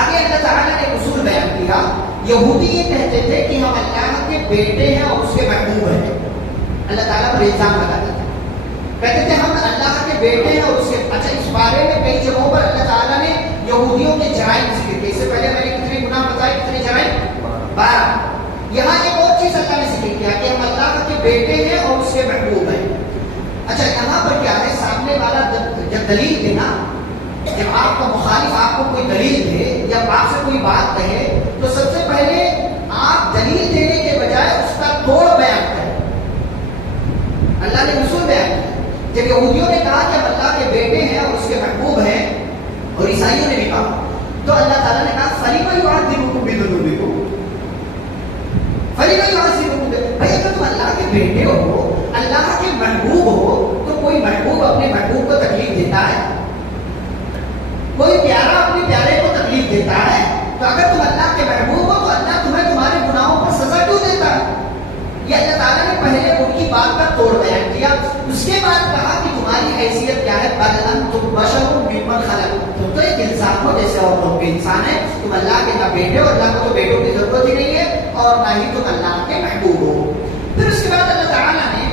آگے اللہ تعالیٰ نے اصول بیان کیا. یہودی یہ کہتے تھے کہ ہم اللہ کے بیٹے ہیں اور اس کے محبوب ہیں. اللہ تعالیٰ پر الزام لگاتے تھے, کہتے تھے ہم اللہ کے بیٹے ہیں اور اس کے. اچھا, اس بارے میں کئی جگہوں پر اللہ تعالیٰ نے یہودیوں کے جرائم ذکر کیے. اس سے پہلے میں نے کتنے گناہ بتائے, کتنے جرائم؟ 12. یہاں ایک اور چیز اللہ نے ذکر کیا کہ ہم اللہ کے بیٹے ہیں اور اس کے محبوب ہیں. اچھا, یہاں پر کیا ہے, سامنے والا جب دلیل دے نا, جب آپ کا مخالف آپ کو کوئی دلیل دے یا آپ سے کوئی بات کہے, تو سب سے پہلے آپ دلیل دینے کے بجائے اس کا توڑ بیان کریں. اللہ نے اصول بیان کیا. جب یہودیوں نے کہا کہ ہم اللہ کے بیٹے ہیں اور اس کے محبوب ہیں, اور عیسائیوں نے بھی کہا, تو اللہ تعالیٰ نے کہا فَلِمَ يُعَذِّبُكُم بِذُنُوبِكُم, فَلِمَ يُعَذِّبُكُم. بھائی اگر تم اللہ کے بیٹے ہو, اللہ کے محبوب ہو, تو کوئی محبوب اپنے محبوب کو تکلیف دیتا ہے؟ کوئی پیارا اپنے پیارے کو تکلیف دیتا ہے؟ تو اگر تم اللہ کے محبوب ہو تو اللہ تمہیں تمہارے گناہوں پر سزا کیوں دیتا ہے؟ یہ اللہ تعالیٰ نے پہلے ان کی بات کا توڑ بیان کیا. اس کے بعد کہا کہ تمہاری حیثیت کیا ہے, بل انتم بشر ممن خلق, تم تو ایک انسان ہو جیسے اور لوگ بھی انسان ہیں. تم اللہ کے نہ بیٹے ہو, اللہ کو تو بیٹوں کی ضرورت ہی نہیں ہے, اور نہ ہی تم اللہ کے محبوب ہو. پھر اس کے بعد اللہ تعالیٰ نے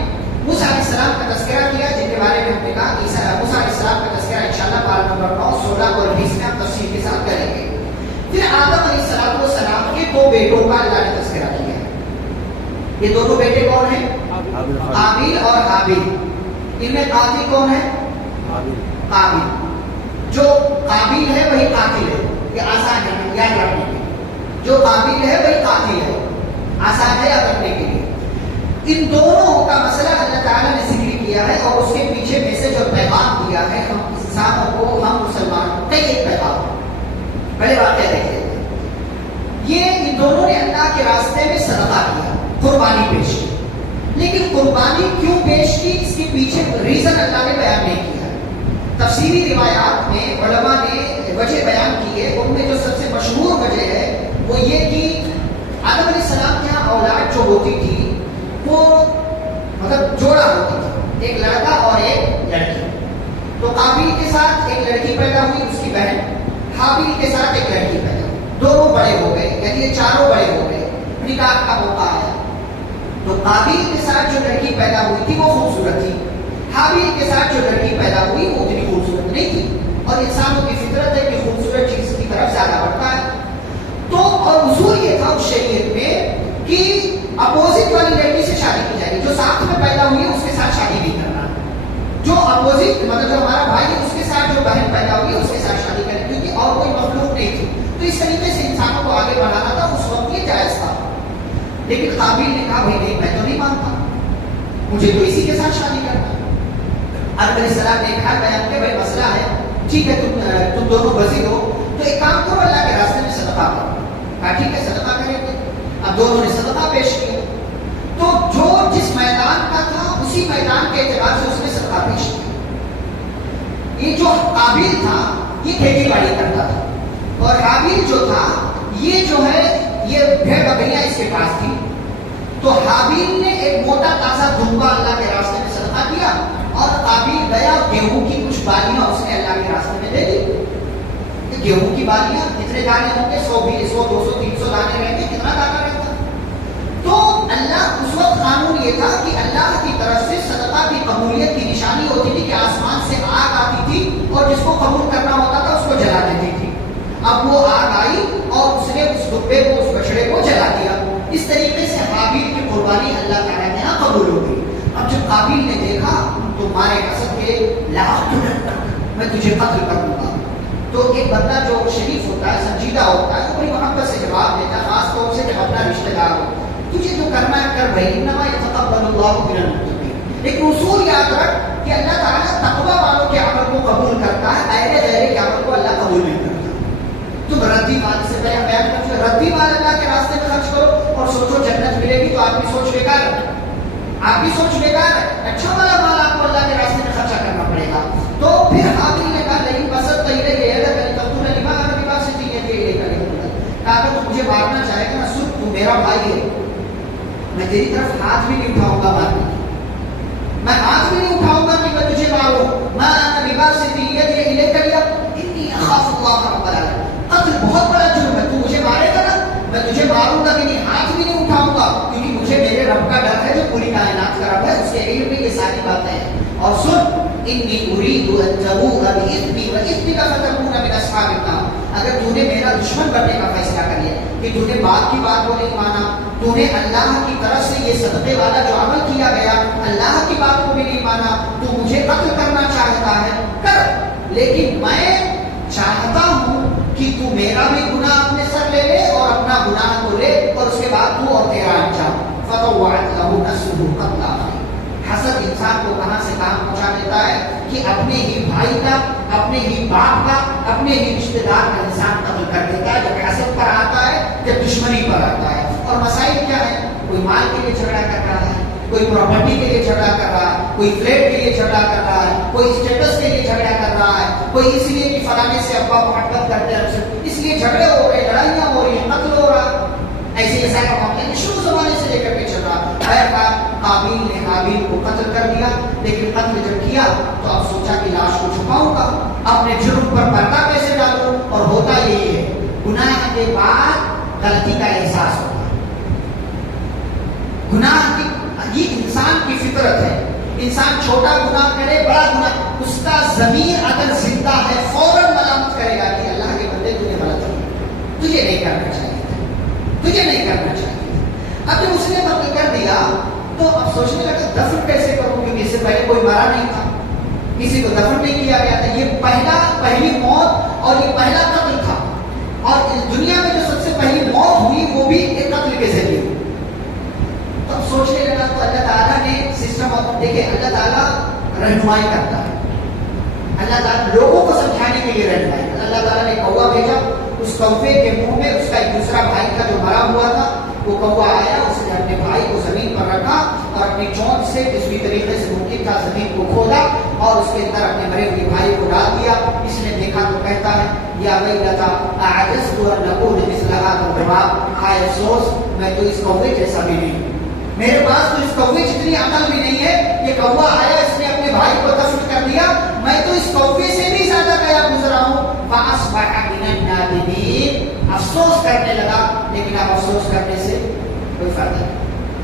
موسیٰ علیہ السلام کا تذکرہ کیا, جن کے بارے میں ہم نے کہا کہ موسیٰ علیہ السلام کا تذکرہ انشاءاللہ پارہ نمبر 9, 16 اور 20 میں ہم تفصیل کے ساتھ کریں گے. پھر آدم علیہ السلام کے 2 بیٹوں کا اللہ نے تذکرہ کیا. یہ دونوں بیٹے کون ہیں؟ قابیل اور حابیل. ان میں قاتل کون ہے؟ قابیل. جو قابیل ہے وہی قاتل ہے. یہ آسان ہے یاد رکھنے کے لیے. جو قابل ہے وہی قاتل ہے, آسان ہے یاد رکھنے کے لیے. ان دونوں کا مسئلہ اللہ تعالیٰ نے ذکر کیا ہے اور اس کے پیچھے میسج اور پیغام دیا ہے ہم انسانوں کو, ہم مسلمانوں کو. ایک پیغام پہلے واقعہ دیکھ لیتے ہیں. یہ ان دونوں نے اللہ کے راستے میں صدقہ کیا, قربانی پیش کی. لیکن قربانی کیوں پیش کی اس کے پیچھے ریزن اللہ نے بیان نہیں کیا. تفسیری روایات میں علماء نے وجہ بیان کی ہے. ان میں جو سب سے مشہور وجہ ہے وہ یہ کہ آدم علیہ السلام کے یہاں اولاد جو ہوتی تھی وہ مطلب جوڑا ہوتی تھی, ایک لڑکا اور ایک لڑکی. تو قابیل کے ساتھ ایک لڑکی پیدا ہوئی, اس کی بہن. حابیل کے ساتھ ایک لڑکی پیدا ہوئی. دونوں بڑے ہو گئے, یعنی یہ چاروں بڑے ہو گئے. نکاح کا موقع آیا تو قابیل کے ساتھ جو لڑکی پیدا ہوئی تھی وہ خوبصورت تھی. حابیل کے ساتھ جو لڑکی پیدا ہوئی وہ اتنی خوبصورت نہیں تھی. اور انسانوں کی فطرت ہے کہ خوبصورت چیز کی طرف زیادہ بڑھتا ہے. تو اور اصول یہ تھا اس شریعت میں کہ اپوزٹ والی لڑکی سے شادی کی جائے گی. جو ساتھ میں پیدا ہوئی ہے اس کے ساتھ شادی نہیں کرنا. جو اپوزٹ مطلب جو ہمارا بھائی ہے اس کے ساتھ جو بہن پیدا ہوئی ہے اس کے ساتھ شادی کریں, کیونکہ اور کوئی مخلوق نہیں تھی. تو اس طریقے سے انسانوں کو آگے بڑھانا تھا. اس وقت یہ جائز تھا. لیکن قابیل نے کہا بھائی نہیں, میں تو نہیں مانتا, مجھے تو اسی کے ساتھ شادی کرنا. آدم علیہ السلام نے کہا بیان کہ بھائی مسئلہ ہے, ٹھیک ہے تم دونوں بزی ہو تو ایک کام کرو, اللہ کے راستے میں صدقہ کرو. کہا ٹھیک ہے صدقہ کریں گے. اب دونوں نے صدقہ پیش کیا. تو جو جس میدان کا تھا اسی میدان کے اعتبار سے اس نے صدقہ پیش کیا. یہ جو قابیل تھا یہ کھیتی باڑی کرتا تھا, اور حابیل جو تھا یہ جو ہے یہ بھیڑ بکریاں اس کے پاس تھی. تو حابیل نے ایک موٹا تازہ دھنبا اللہ کے راستے میں صدقہ کیا, اور قابیل گیا گیہوں کی کچھ بالیاں اس نے اللہ کے راستے میں دے دی. گیہوں کی بالیاں کتنے دانے ہوں گے, 100 200 300 دانے رہیں گے, کتنا دانا رہتا. تو اللہ اس وقت قانون یہ تھا کہ اللہ کی طرف سے صدقہ کی قبولیت کی نشانی ہوتی تھی کہ آسمان سے آگ آتی تھی اور جس کو قبول کرنا ہوتا تھا اس کو جلا دیتی تھی. اب وہ آگ آئی اور اس نے اس دبے کو, اس بچڑے کو جلا دیا. اس طریقے سے حابیل کی قربانی اللہ تعالیٰ کے یہاں قبول ہو گئی. اب جب قابیل نے دیکھا تمہارے قصد کے میں تجھے قتل کر دوں گا, تو ایک بندہ جو شریف ہوتا ہے, سنجیدہ ہوتا ہے, بڑی محبت سے جواب دیتا ہے, خاص طور سے جب اپنا رشتہ دار ہو. تجھے جو کرنا ہے کر بھائی, انما یتقبل اللہ من المتقین. ایک اصول یاد رکھ کہ اللہ تعالیٰ تقوی والوں کے عمل کو قبول کرتا ہے, اہل غیرے کے عمل کو اللہ قبول نہیں کرتا. تم ردی مال سے پہلے بیان کرتے ہو, ردی مال اللہ کے راستے میں خرچ کرو اور سوچو جنت ملے گی, تو آپ کی سوچ بیکار ہے. آپ کی سوچ بیکار ہے. اچھا والا مال آپ کو اللہ کے راستے میں خرچہ کرنا پڑے گا. تو پھر حابیل نے کہا نہیں بسط تیرے یہ ہے کہ تم نے لما کا لباس سے یہ کہا کہ تو مجھے مارنا چاہے گا نا, سن تو میرا بھائی ہے, میں تیری طرف ہاتھ بھی نہیں اٹھاؤں گا مارنے کی. میں ہاتھ بھی نہیں اٹھاؤں گا کہ میں تجھے ماروں. میں لباس سے یہ کر لیا اتنی خاص اللہ رب العالمین. قتل بہت بڑا جرم ہے, تو مجھے مارے گا نا, میں تجھے ماروں گا کہ نہیں, ہاتھ بھی نہیں اٹھاؤں گا, کیونکہ مجھے میرے رب کا ڈر ہے جو پوری کائنات کا رب ہے, اس کے علم میں یہ ساری باتیں ہیں. اور سن انی اريد ان تبوء باثمی واثمک فتکون من اصحاب النار. اگر تو نے میرا دشمن بننے کا فیصلہ کر لیا کہ تو نے باپ کی بات کو نہیں مانا, تو نے اللہ کی طرف سے یہ صدقے والا جو عمل کیا گیا اللہ کی بات کو بھی نہیں مانا, تو مجھے قتل کرنا چاہتا ہے کر, لیکن میں چاہتا ہوں کہ تو میرا بھی گناہ اپنے سر لے لے اور اپنا گناہ کو لے, اور اس کے بعد تو اور تیرا انجام. فطوعت له نفسه قتل اخيه. حسد انسان کو کہاں سے کہاں پہنچا دیتا ہے کہ اپنے ہی بھائی کا, اپنے ہی باپ کا, اپنے ہی رشتے دار کا انسان قتل کر دیتا ہے. جب حسد پر آتا ہے, جب دشمنی پر آتا ہے. اور مسائل کیا ہے, کوئی مال کے لیے جھگڑا کر رہا ہے, کوئی پراپرٹی کے لیے جھگڑا کر رہا ہے, کوئی فلیٹ کے لیے جھگڑا کر رہا ہے, کوئی اسٹیٹس کے لیے جھگڑا کر رہا ہے, کوئی اس لیے کہ فلانے سے ابا محبت کرتے ہیں اس لیے جھگڑے ہو رہے, لڑائیاں ہو رہی ہیں, قتل ہو رہا. ایسے ایسا کا معاملہ شروع زمانے سے لے کر کے چل رہا. قابیل نے حابیل کو قتل کر دیا, لیکن قتل جب کیا تو اب سوچا کہ لاش کو چھپاؤں گا, اپنے جرم پر پردہ کیسے ڈالوں. اور ہوتا یہی ہے, گناہ کے بعد غلطی کا احساس ہوتا ہے. گناہ کی یہ انسان کی فطرت ہے. انسان چھوٹا گناہ کرے, بڑا گناہ, اس کا ضمیر اگر زندہ ہے فوراً ملامت کرے گا کہ اللہ کے بندے تجھے غلط کیا, تجھے نہیں کرنا چاہیے, تجھے نہیں کرنا چاہیے. اب جب اس نے قتل کر دیا تو اب سوچنے لگا دفن کیسے کروں, کیونکہ اس سے پہلے کوئی مارا نہیں تھا, کسی کو دفن نہیں کیا گیا تھا. یہ پہلی موت اور یہ پہلا قتل تھا. رہنمائی کرتا ہے. اللہ تعالیٰ لوگوں کو سمجھانے کے لیے رہنمائی کرتا ہے. اللہ تعالیٰ نے کوا بھیجا, اس کوے کے منہ میں اس کا ایک دوسرا بھائی کا جو مرا ہوا تھا وہ کوا آیا, اس نے اپنے بھائی کو زمین پر رکھا اور اپنی چونچ سے کسی بھی طریقے سے ممکن تھا زمین کو کھودا اور اس کے اندر اپنے مرے ہوئے بھائی کو ڈال دیا. اس نے دیکھا تو کہتا ہے یا ویلتا اعجزت ان اکون مثل هذا الغراب, ہائے افسوس میں تو اس کوے جیسا بھی نہیں, میرے پاس تو اس کوے جتنی عقل بھی نہیں ہے. یہ کوا آیا, اس نے اپنے بھائی کو دفن کر دیا, میں تو اس کوے سے بھی زیادہ گیا گزرا ہوں. فاصبح من النادمین, افسوس کرنے لگا, لیکن اب افسوس کرنے سے کوئی فائدہ نہیں,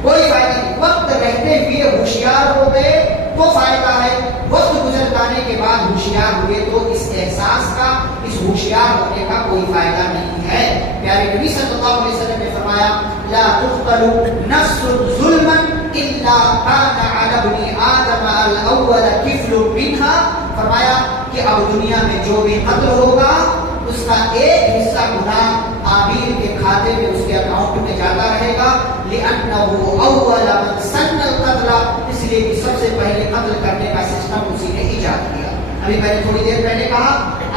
کوئی فائدہ نہیں. وقت رہتے ہوئے ہوشیار ہو گئے تو فائدہ ہے, وقت گزر جانے کے بعد ہوشیار ہوئے تو اس احساس کا, اس ہوشیار ہونے کا کوئی فائدہ نہیں ہے. پیارے نبی صلی اللہ علیہ وسلم نے فرمایا لا تقتل نفس ظلما الا كان على ابن آدم الاول كفل منها. فرمایا کہ اب دنیا میں جو بھی قتل ہوگا اس کا ایک حصہ گناہ آبیل کے کھاتے میں, اس کے اکاؤنٹ میں جاتا رہے گا. لأنه اول من سن القتل, اس لیے کہ سب سے پہلے قتل کرنے کا سسٹم اسی نے ایجاد کیا. ابھی میں نے تھوڑی دیر پہلے کہا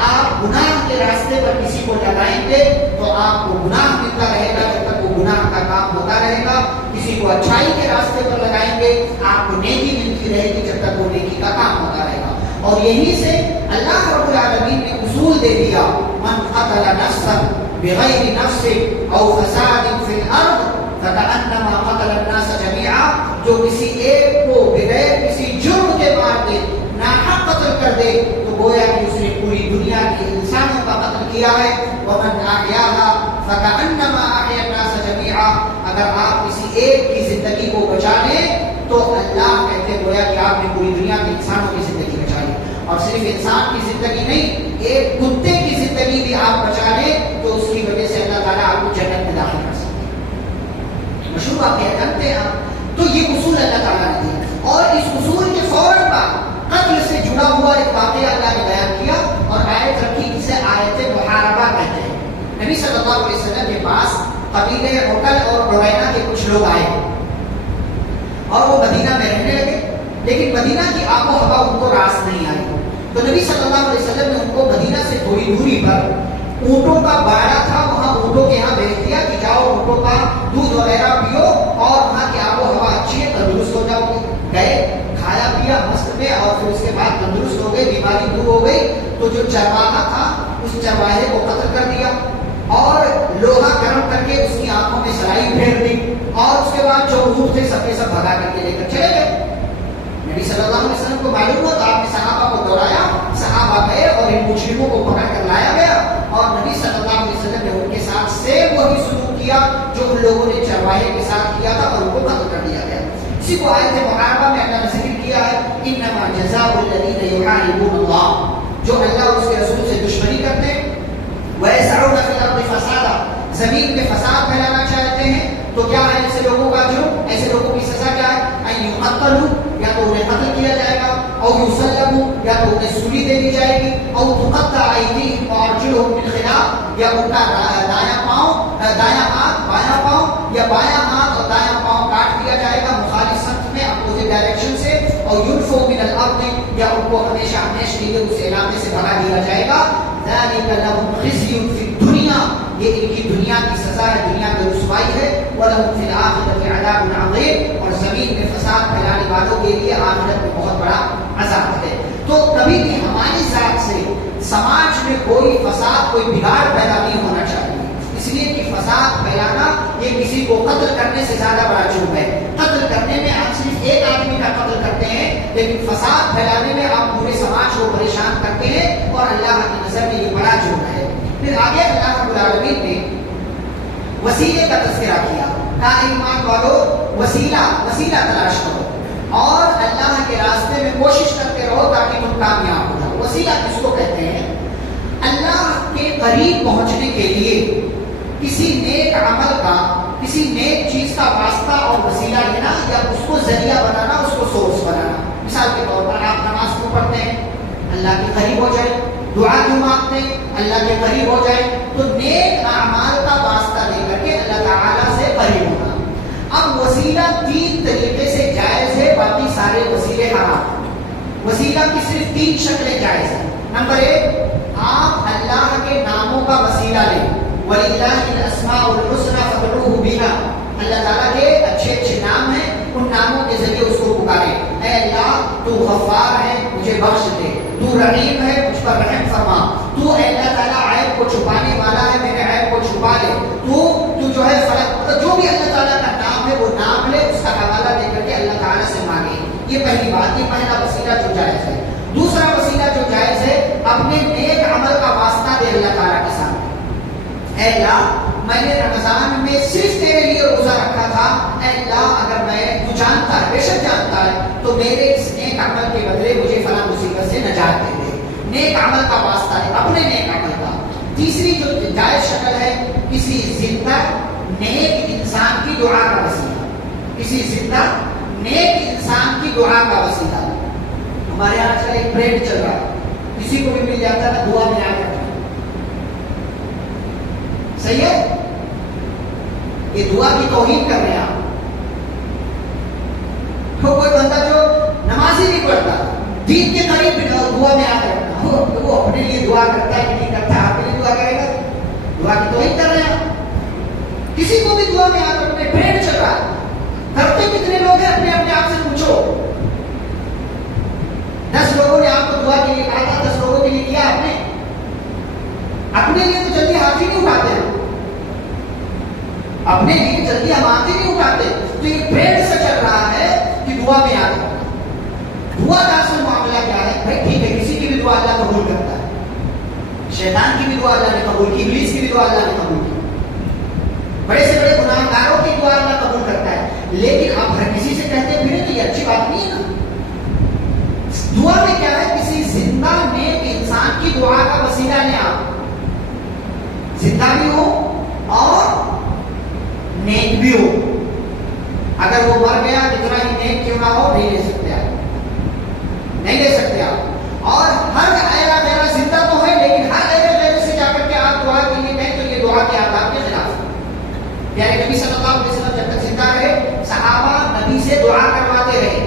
آپ گناہ کے راستے پر کسی کو لگائیں گے تو آپ کو گناہ ملتا رہے گا جب تک وہ گناہ کا کام ہوتا رہے گا. کسی کو اچھائی کے راستے پر لگائیں گے آپ کو نیکی ملتی رہے گی جب تک وہ نیکی کا کام ہوتا رہے گا. اور یہی سے اللہ رب العالمین نے اصول دے دیا من قتل نفسا بغیر نفس او فساد فی الارض فکأنما قتل الناس جميعا. جو کسی ایک کو بغیر کسی جرم کے مار دے, ناحق قتل کر دے, تو گویا کہ اس نے پوری دنیا کے انسانوں کا قتل کیا ہے. ومن احیاها فکأنما احیا الناس جميعا. اگر آپ کسی ایک کی زندگی کو بچا لیں تو اللہ کہتے ہیں گویا کہ آپ نے پوری دنیا کے انسانوں کی زندگی بچا لی. اور صرف انسان کی زندگی نہیں, ایک کتے کی زندگی بھی آپ بچا لیں تو اس کی وجہ سے اللہ تعالیٰ آپ کو جنت میں داخل کر سکتے ہیں. مشہور آپ یہ جانتے ہیں. تو یہ اصول اللہ تعالیٰ نے دیا, اور اس اصول کے فوراً بعد قتل سے جڑا ہوا ایک واقعہ اللہ نے بیان کیا اور آیت رکھی جسے آیت محاربہ کہتے ہیں. نبی صلی اللہ علیہ وسلم کے پاس قبیلے عقل اور عوینہ کے کچھ لوگ آئے اور وہ مدینہ میں رہنے لگے, لیکن مدینہ کی آب و ہوا ان کو راس نہیں آئی. تو نبی صلی اللہ علیہ وسلم نے ان کو مدینہ سے تھوڑی دوری پر اونٹوں کا باڑا تھا, وہاں اونٹوں کے یہاں بھیج دیا کہ جاؤ اونٹوں کا دودھ وغیرہ پیو اور وہاں کی آب و ہوا اچھی ہے, تندرست ہو جاؤ گے. گئے, کھایا پیا مست میں, اور پھر اس کے بعد تندرست ہو گئے, بیماری دور ہو گئی. تو جو چرواہا تھا اس چرواہے کو قتل کر دیا اور لوہا گرم کر کے اس کی آنکھوں میں سلائی پھیر دی, اور اس کے بعد جو اونٹ تھے سب کے سب بھگا کر کے لے کر چلے گئے. نبی صلی اللہ علیہ وسلم کو معلوم ہوا تو آپ نے صحابہ کو دوڑایا, صحابہ گئے اور ان مجرموں کو پکڑ کر لایا گیا, اور نبی صلی اللہ علیہ وسلم نے ان کے ساتھ سیم وہی سلوک کیا جو ان لوگوں نے چرواہے کے ساتھ کیا تھا اور ان کو قتل کر دیا گیا. اسی کو آیت محاربہ میں اللہ نے ذکر کیا ہے انما جزاء الذین یحاربون اللہ, جو اللہ اور اس کے رسول سے دشمنی کرتے ہیں, وَيَسْعَوْنَ فِي الْأَرْضِ فَسَادًا, زمین میں فساد پھیلانا چاہتے ہیں, تو کیا ہے ایسے لوگوں کا جرم, ایسے لوگوں کی سزا کیا ہے؟ ان یقتلوا, یا تو انہیں قتل کیا جائے گا, او یصلبوا, یا تو انہیں سولی دے دی جائے گی, او تقطع ایدیہم وارجلہم من خلاف, یا ان کا دایاں پاؤں, دایاں ہاتھ بایاں پاؤں, یا بایاں ہاتھ اور دایاں پاؤں کاٹ دیا جائے گا مخالف سمت میں, اپوزٹ ڈائریکشن سے, اور ينفوا من الارض, یا ان کو ہمیشہ ہمیشہ لیے اس علاقے سے بھگا دیا جائے گا. ذلك لهم خزي في الدنيا, یہ ان کی دنیا کی سزا ہے, دنیا کی رسوائی ہے. وَلَهُمْ فِي الْآخِرَةِ عَذَابٌ عَظِيمٌ, اور زمین میں فساد پھیلانے والوں کے لیے آخرت میں بہت بڑا عذاب ہے. تو کبھی بھی ہماری ذات سے سماج میں کوئی فساد, کوئی بگاڑ پیدا نہیں ہونا چاہیے, اس لیے کہ فساد پھیلانا یہ کسی کو قتل کرنے سے زیادہ بڑا جرم ہے. قتل کرنے میں آپ صرف ایک آدمی کا قتل کرتے ہیں, لیکن فساد پھیلانے میں آپ پورے سماج کو پریشان کرتے ہیں, اور اللہ کی نظر میں یہ بڑا جرم ہے. پھر آگے اللہ رب العالمین نے وسیلے کا تذکرہ کیا, کہا ایمان والو وسیلہ تلاش کرو اور اللہ کے راستے میں کوشش کرتے رہو تاکہ تم کامیاب ہو جاؤ. وسیلہ کس کو کہتے ہیں؟ اللہ کے قریب پہنچنے کے لیے کسی نیک عمل کا, کسی نیک چیز کا واسطہ اور وسیلہ لینا, یا اس کو ذریعہ بنانا, اس کو سورس بنانا. مثال کے طور پر آپ نماز کو پڑھتے ہیں, اللہ کے قریب ہو جائے, دعا کیوں مانگتے ہیں, اللہ کے قریب ہو جائے, تو نیک اعمال کا واسطہ لے کر کے اللہ تعالیٰ سے قریب ہونا. اب وسیلہ تین طریقے سے جائز ہے, باقی سارے وسیلے حرام. وسیلہ کی صرف 3 شکلیں جائز ہیں. نمبر 1، آپ اللہ کے ناموں کا وسیلہ لیں. وَلِلَّهِ الْأَسْمَاءُ الْحُسْنَى فَادْعُوهُ بِهَا. اللہ تعالیٰ کے اچھے اچھے نام ہیں، ان ناموں کے ذریعے اس کو پکاریں. اے اللہ تو غفار ہے، مجھے بخش دے. تو رحیم ہے، مجھ پر رحم فرما. تو اے اللہ تعالیٰ عیب کو چھپانے والا ہے، میرے عیب کو چھپا لے. تو جو ہے فرق، جو بھی اللہ تعالیٰ کا نام ہے وہ نام لے، اس کا حوالہ دے کر کے اللہ تعالیٰ سے مانگے. یہ پہلی بات، یہ پہلا وسیلہ جو جائز ہے. دوسرا وسیلہ جو جائز ہے، اپنے نیک عمل کا واسطہ دے اللہ تعالیٰ کے سامنے. اے اللہ میں نے رمضان میں صرف تیرے لیے روزہ رکھا تھا. اے اللہ اگر تو جانتا ہے، بے شک جانتا ہے، تو میرے اس نیک عمل کے بدلے مجھے فلاں مصیبت سے نجات دے دے. نیک عمل کا واسطہ ہے، اپنے نیک عمل کا. تیسری جو جائز شکل ہے، کسی زندہ نیک انسان کی دعا کا وسیلہ. کسی زندہ نیک انسان کی دعا کا وسیلہ. ہمارے یہاں آج کل ایک ٹرینڈ چل رہا ہے، کسی کو بھی مل جاتا ہے نا، دعا میں آ کر صحیح ہے. یہ دعا کی توہین کر رہے ہیں آپ. تو کوئی بندہ جو نماز ہی نہیں پڑھتا، دین کے قریب بھی دعا میں آ کر وہ اپنے لیے دعا کرتا ہے کہ نہیں کرتا ہے، آپ کے لیے دعا کرے گا. دعا کی توہین کر رہے ہیں. کسی کو بھی دعا میں آ کر اپنے ٹرینڈ چل رہا ہے. کرتے کتنے لوگ ہیں اپنے اپنے آپ سے پوچھو. 10 لوگوں نے آپ کو دعا کے لیے کہا تھا، 10 لوگوں کے لیے کیا آپ نے؟ اپنے لیے تو جلدی ہاتھ ہی نہیں اٹھاتے ہیں. اپنے لیے جلدی ہم ہاتھ ہی نہیں اٹھاتے. تو یہ ٹرینڈ سے چل رہا ہے کہ دعا میں آ جاتا. دعا کا اصل معاملہ کیا ہے؟ بھائی ٹھیک ہے، کسی کی بھی دعا اللہ قبول کرتا ہے. شیطان کی بھی دعا اللہ نے قبول کی، ابلیس کی بھی دعا اللہ نے قبول کی. بڑے سے بڑے گناہ گاروں کی دعا اللہ قبول کرتا ہے. لیکن آپ ہر کسی سے کہتے پھریں تو یہ اچھی بات نہیں ہے نا. دعا میں کیا ہے؟ کسی زندہ نیک انسان کی دعا کا وسیلہ لیں. آپ زندہ بھی ہو اور نیک بھی ہو. اگر وہ مر گیا جتنا ہی نیک کیوں نہ ہو، نہیں لے سکتے آپ، نہیں لے سکتے آپ. اور ہر ایرا میرا زندہ تو ہے، لیکن ہر ایرا سے جا کر کے آپ دعا کے لیے کہیں تو یہ دعا کے آداب کے خلاف ہے. پیارے نبی صلی اللہ علیہ وسلم جب تک زندہ رہے، صحابہ نبی سے دعا کرواتے رہے.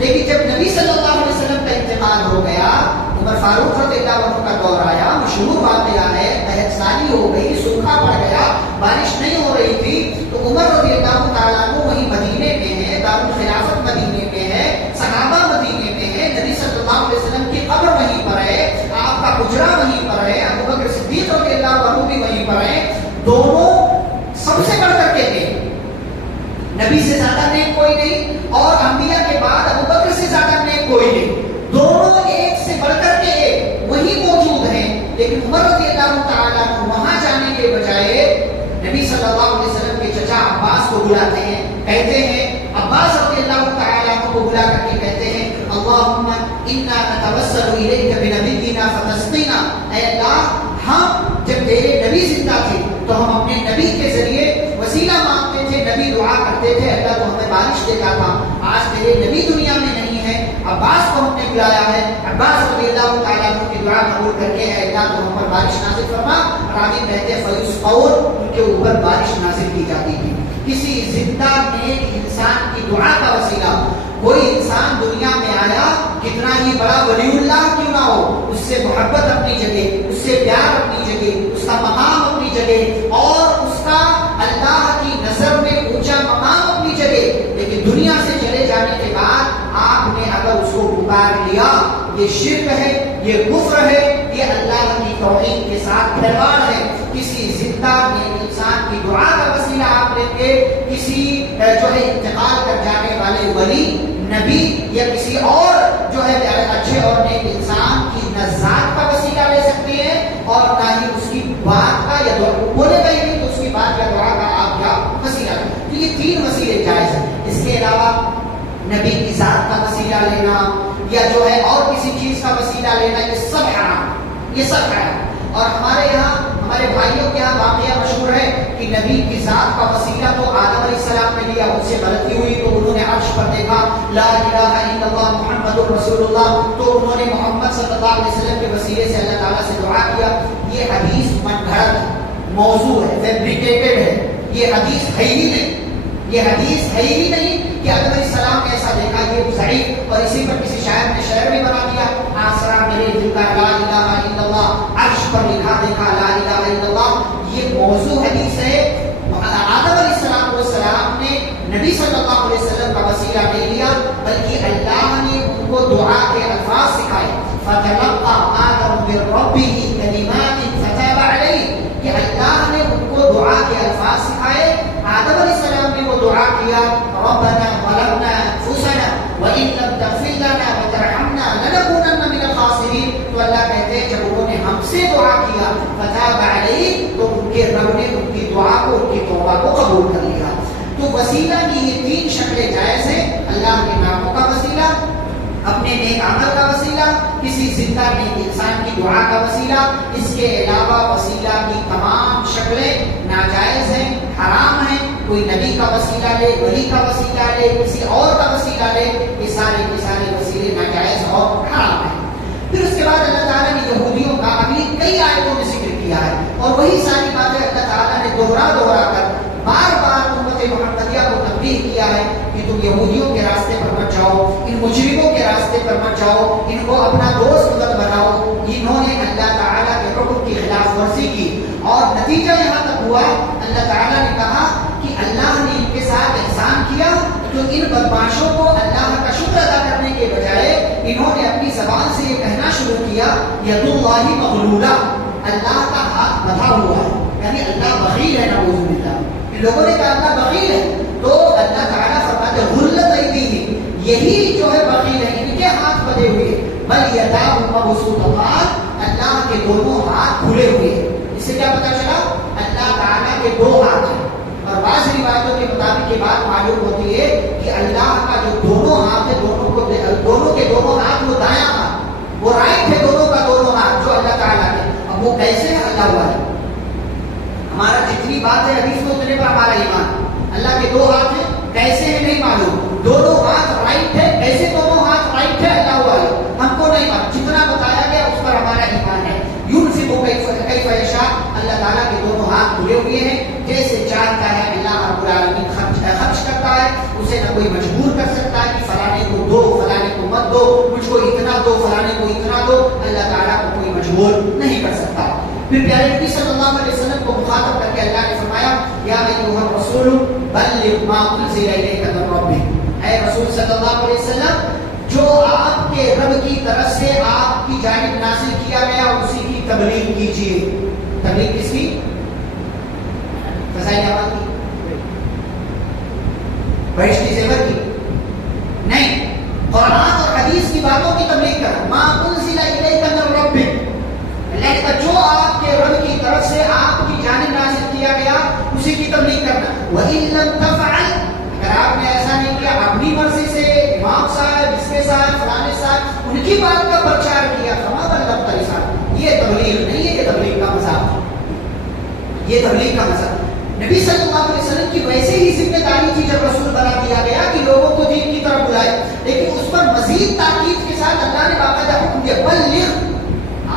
لیکن جب نبی صلی اللہ علیہ وسلم کا انتقال ہو گیا، عمر فاروق رضی اللہ عنہ کا دور آیا. مشہور واقعہ ہے، قحط سالی ہو گئی، سوکھا پڑ گیا، بارش نہیں ہو رہی تھی. تو عمر رضی اللہ تعالیٰ عنہ وہی مدینے میں ہے، دارالخلافت مدینے میں ہے، صحابہ مدینے میں ہے، نبی صلی اللہ علیہ وسلم کی قبر وہیں پر ہے، آپ کا حجرہ وہیں پر ہے، ابو بکر صدیق رضی اللہ عنہ بھی وہیں پر ہے. دونوں سب سے بڑھ کر کے ہیں. نبی سے زیادہ نیک کوئی نہیں، اور انبیاء کے بعد ابو بکر سے زیادہ نیک کوئی نہیں. دونوں ایک سے بڑھ کر کے ایک وہی موجود ہیں. لیکن عمر رضی اللہ تعالیٰ وہاں جانے کے بجائے نبی صلی اللہ علیہ وسلم کے چچا عباس کو بلاتے ہیں. کہتے ہیں، عباس رضی اللہ تعالیٰ کو بلا کر کے کہتے ہیں، اللہم انا نتوسل الیک بنبینا فتسقینا. اے اللہ، ہم جب تیرے نبی زندہ تھے تو ہم اپنے نبی کے ذریعے وسیلہ مانگتے تھے، نبی دعا کرتے تھے، اللہ تو ہمیں بارش دیتا تھا. آج تیرے نبی دنیا میں نہیں ہے، عباس کو ہم نے بلایا ہے، عباس رضی اللہ تعالیٰ عنہ کی دعا قبول کر کے اے اللہ تو ہم پر بارش نازل فرما. راوی کہتے ہیں فیسقون، ان کے اوپر بارش نازل کی جاتی تھی. کسی زندہ نیک انسان کی دعا کا وسیلہ. کوئی انسان دنیا میں آیا، کتنا ہی بڑا ولی اللہ کیوں نہ ہو، اس سے محبت اپنی جگہ، اس سے پیار اپنی جگہ، اس کا مقام اپنی جگہ، اور اس کا اللہ کی نظر میں اونچا مقام اپنی جگہ. لیکن دنیا سے چلے جانے کے بعد آپ نے اگر اس کو پکار لیا، یہ شرک ہے، یہ کفر ہے، یہ اللہ کی توحید کے ساتھ کھلواڑ ہے. کسی زندہ نیک انسان کی دعا کا وسیلہ آپ لیں گے، کسی جو ہے انتقال کر جانے والے ولی، نبی یا کسی اور جو ہے اچھے اور نیک انسان کی نہ ذات کا وسیلہ لے سکتے ہیں، اور نہ ہی اس کی بات کا یا بولے گا ہی نہیں تو اس کی بات یا دعا کا آپ کیا وسیلہ لیں. تو یہ 3 وسیلے جائز ہیں. اس کے علاوہ نبی کی ذات کا وسیلہ لینا یا جو ہے اور کسی چیز کا وسیلہ لینا، یہ سب حرام، یہ سب حرام. اور ہمارے یہاں ہمارے بھائیوں کے یہاں واقعہ مشہور ہے کہ نبی کی ذات کا وسیلہ تو آدم علیہ السلام نے لیا، ان سے غلطی ہوئی تو انہوں نے عرش پر دیکھا لا الہ الا اللہ محمد رسول اللہ، تو انہوں نے محمد صلی اللہ علیہ وسلم کے وسیلے سے اللہ تعالیٰ سے دعا کیا. یہ حدیث من گھڑت موضوع ہے، فیبریکیٹڈ ہے، یہ حدیث ہے ہی نہیں. یہ حدیث ہے ہی نہیں کہ آدم علیہ السلام نے ایسا دیکھا، یہ ضعیف، اور اسی پر کسی شاعر نے شعر بھی بنا دیا، آسرا میرے دل کا لا الہ الا اللہ، عرش پر لکھا دیکھا لا الہ الا اللہ۔ یہ موضوع حدیث ہے۔ آدم علیہ السلام نے نبی صلی اللہ علیہ وسلم کا وسیلہ نہیں لیا، بلکہ اللہ نے ان کو دعا کے الفاظ سکھائے۔ فتلقى آدم من ربه كلمات فتاب عليه، کہ اللہ نے ان کو دعا کے الفاظ سکھائے۔ آدم علیہ السلام نے وہ دعا کیا، ربنا ظلمنا انفسنا وان لم تغفر لنا وترحمنا لنكونن من الخاسرین۔ تو اللہ کہتے ہیں جب انہوں نے ہم سے دعا کیا فتاب علیہ، تو ان کے رب نے ان کی دعا کو، ان کی توبہ کو قبول کر لیا۔ تو وسیلہ کی یہ تین شکلیں جائز ہیں، اللہ کے ناموں کا وسیلہ، اپنے نیک عمل کا وسیلہ، کسی زندہ نیک انسان کی دعا کا وسیلہ۔ اس کے علاوہ وسیلہ کی تمام شکلیں ناجائز ہیں، حرام ہیں۔ کوئی نبی کا وسیلہ لے، ولی کا وسیلہ لے، کسی اور کا وسیلہ لے، یہ سارے کے سارے وسیلے ناجائز اور حرام ہیں۔ پھر اس کے بعد اللہ تعالیٰ نے یہودیوں کا ابھی کئی آیتوں میں ذکر کیا ہے، اور وہی ساری باتیں اللہ تعالیٰ نے دوہرا کر بار بار امت محمدیہ کو تنبیہ کیا ہے کہ تم یہودیوں کے راستے پر مت جاؤ، ان مجرموں کے راستے پر مت جاؤ، ان کو اپنا دوست مت بناؤ۔ انہوں نے اللہ تعالیٰ کے حکم کی خلاف ورزی کی، اور نتیجہ یہاں تک ہوا، اللہ تعالیٰ نے کہا کہ اللہ نے ان کے ساتھ احسان کیا، تو ان بدماشوں کو اللہ کا شکر ادا کرنے کے بجائے انہوں نے اپنی زبان سے یہ کہنا شروع کیا، ید اللہ مغلولہ، اللہ کا ہاتھ بندھا ہوا ہے، یعنی اللہ بخیل ہے، نعوذ باللہ۔ لوگوں نے کہا اللہ بخیل ہے، تو اللہ تعالیٰ فرماتے غلت ایدیہم، یہی جو ہے بخیل ہے، ان کے ہاتھ بندھے ہوئے، بل یداہ مبسوطتان، اللہ کے دونوں ہاتھ کھلے ہوئے ہیں۔ اس سے کیا پتا چلا؟ اللہ تعالیٰ کے دو ہاتھ ہیں، اور بعض روایتوں کے مطابق یہ بات معلوم ہوتی ہے کہ اللہ کا جو دونوں ہاتھ ہے، دونوں کے دونوں ہاتھ وہ دایاں ہاتھ، وہ رائٹ ہے، دونوں کا دونوں ہاتھ جو اللہ تعالیٰ کے۔ اب وہ کیسے ہے؟ اللہ والے، ہمارا جتنی بات ہے حدیث میں اتنے پر ہمارا ایمان۔ اللہ کے دو ہاتھ ہیں، کیسے ہے نہیں معلوم، دونوں ہاتھ رائٹ ہے، کیسے دونوں ہاتھ رائٹ ہے اللہ والے، ہم کو نہیں معلوم، جتنا بتایا گیا اس پر ہمارا ایمان ہے۔ ينفق كيف يشاء، اللہ تعالیٰ کے دونوں ہاتھ کھلے ہوئے ہیں، جیسے چاہتا ہے اللہ رب العالمین خرچ کرتا ہے، اسے نہ کوئی مجبور کر سکتا ہے کہ فلانے کو دو، فلانے کو مت دو، مجھ کو اتنا دو، فلانے کو اتنا دو، اللہ تعالیٰ کو کوئی مجبور نہیں کر سکتا۔ پھر پیارے نبی صلی اللہ علیہ وسلم کو مخاطب کر کے اللہ نے فرمایا، یا ایھا الرسول بلغ ما انزل الیک من ربک، اے رسول صلی اللہ علیہ وسلم، جو آپ کے رب کی طرف سے آپ کی جانب نازل کیا گیا اسی کی تبلیغ کیجیے۔ تبلیغ کس کی؟ فضائل اعمال کی، بہشتی زیور کی نہیں، قرآن اور حدیث کی باتوں کی تبلیغ کر۔ ما انزل الیک من ربک، اللہ کا جو آپ کے رب کی طرف سے آپ کی جانب نازل کیا گیا اسی کی تبلیغ کرنا۔ وَإِن لَّمْ تَفْعَلْ، اگر آپ نے ایسا نہیں کیا، اپنی مرضی سے امام صاحب، اس کے صاحب، فلانے صاحب، ان کی بات کا پرچار کیا، فما بلغت رسالتہ، یہ تبلیغ نہیں ہے، یہ تبلیغ کا مذاق، یہ تبلیغ کا مذاق۔ نبی صلی اللہ علیہ وسلم کی ویسے ہی ذمہ داری تھی جب رسول بنا دیا گیا کہ لوگوں کو دین کی طرف بلائے، لیکن اس پر مزید تاکید کے ساتھ اللہ نے باقاعدہ حکم دیا، بلغ،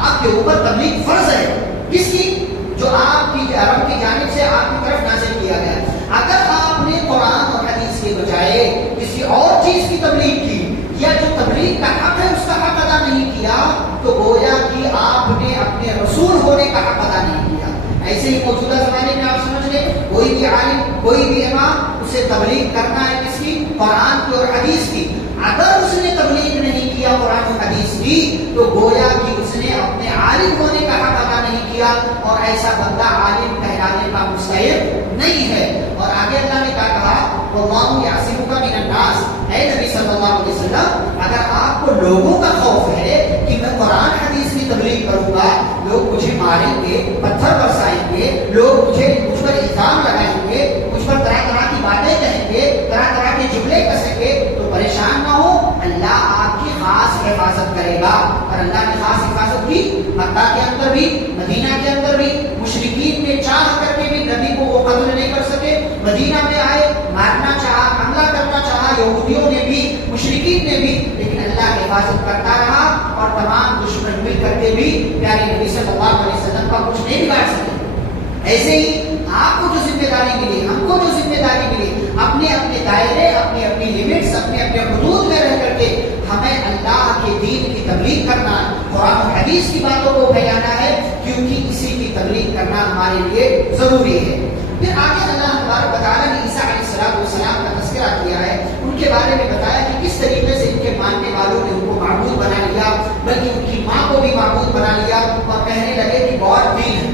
آپ کے اوپر تبلیغ فرض ہے۔ کس کی؟ جو آپ کی رب کی جانب سے آپ کی طرف نازل کیا گیا۔ اگر آپ نے قرآن اور حدیث کے بجائے کسی اور چیز کی تبلیغ کی، یا جو تبلیغ کا حق ہے اس کا حق ادا نہیں کیا، تو گویا کہ آپ نے اپنے رسول ہونے کا حق ادا نہیں کیا۔ ایسے ہی موجودہ زمانے میں آپ سمجھ لیں، کوئی بھی عالم، کوئی بھی امام، اسے تبلیغ کرنا ہے کس کی؟ قرآن کی اور حدیث کی۔ اگر اس نے تبلیغ نہیں کیا قرآن و حدیث کی، تو گویا کہ اس نے اپنے عالم ہونے کا حق ادا نہیں کیا، اور ایسا بندہ عالم کہلانے کا مستحق نہیں ہے۔ اور آگے اللہ نے کیا کہا؟ وَاللَّهُ يَعْصِمُكَ مِنَ النَّاسِ، اے نبی صلی اللہ علیہ وسلم، اگر آپ کو لوگوں کا خوف ہے کہ میں قرآن حدیث کی تبلیغ کروں گا، لوگ مجھے ماریں گے، پتھر برسائیں گے، لوگ مجھ پر الزام لگائیں گے، مجھ پر طرح طرح کی باتیں کہیں گے، طرح طرح کے جملے کسیں گے، تو پریشان نہ ہو، اللہ آپ کی خاص حفاظت کرے گا۔ اور اللہ نے خاص حفاظت کی، مکہ کے اندر بھی، مدینہ کے اندر بھی۔ مشرکین نے چاہ کر کے بھی نبی کو وہ قتل نہیں کر سکے، مدینہ میں آئے، مارنا چاہا، حملہ کرنا چاہا، یہودیوں نے بھی، مشرکین نے بھی، لیکن اللہ حفاظت کرتا رہا، اور تمام دشمن مل کر کے بھی پیارے نبی صلی اللہ علیہ وسلم کا کچھ نہیں بگاڑ سکے۔ ایسے ہی آپ کو جو ذمہ داری ملی، ہم کو جو ذمہ ذمہ داری ملی اپنے اپنے دائرے اپنی اپنی لمٹس اپنے اپنے حدود میں رہ کر کے ہمیں اللہ کے دین کی تبلیغ کرنا قرآن و حدیث کی باتوں کو پھیلانا ہے کیونکہ اسی کی تبلیغ کرنا ہمارے لیے ضروری ہے. پھر آگے اللہ تبارک و تعالیٰ نے عیسیٰ علیہ السلام کا تذکرہ کیا ہے, ان کے بارے میں بتایا کہ کس طریقے سے ان کے ماننے والوں نے ان کو معبود بنا لیا, بلکہ ان کی ماں کو بھی معبود بنا لیا اور کہنے لگے کہ گاڈ تین ہے,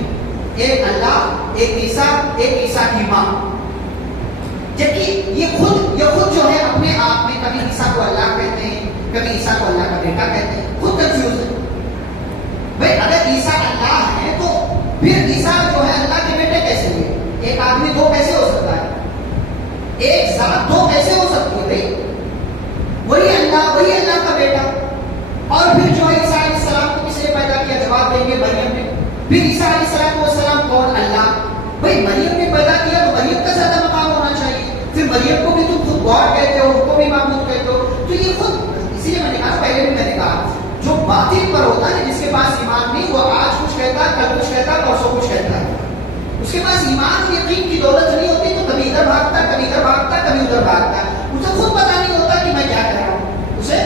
ایک اللہ ایک عیسیٰ کی ماں. جبکہ یہ خود جو ہے اپنے آپ میں کبھی عیسیٰ کو اللہ کہتے ہیں کبھی عیسیٰ کو اللہ کا بیٹا کہتے ہیں, خود کنفیوز ہے. بھائی اگر عیسیٰ اللہ ہے تو پھر عیسیٰ جو ہے اللہ کے بیٹے کیسے ہوئے؟ ایک آدمی دو کیسے ہو سکتا ہے؟ ایک ذات دو کیسے ہو سکتی ہے؟ بھائی وہی اللہ کا بیٹا. اور پھر جو ہے عیسیٰ علیہ السلام کو کس نے پیدا کیا؟ جواب دیں گے مریم نے. پھر عیسیٰ علیہ السلام کون؟ اللہ. بھائی مریم نے پیدا کیا تو مریم کا زیادہ مقام ہونا چاہیے. پھر مریم کو بھی تم خود گاڈ کہتے ہو, ان کو بھی معبود کہتے ہو. تو یہ خود, اسی لیے میں نے کہا پہلے بھی میں نے کہا, جو باطل پر ہوتا ہے جس کے پاس ایمان نہیں, وہ آج کچھ کہتا ہے کل کچھ کہتا ہے پرسوں کچھ کہتا ہے. اس کے پاس ایمان یقین کی دولت نہیں ہوتی تو کبھی ادھر بھاگتا ہے کبھی ادھر بھاگتا ہے کبھی ادھر بھاگتا ہے. اسے خود پتا نہیں ہوتا کہ میں کیا کر رہا ہوں, اسے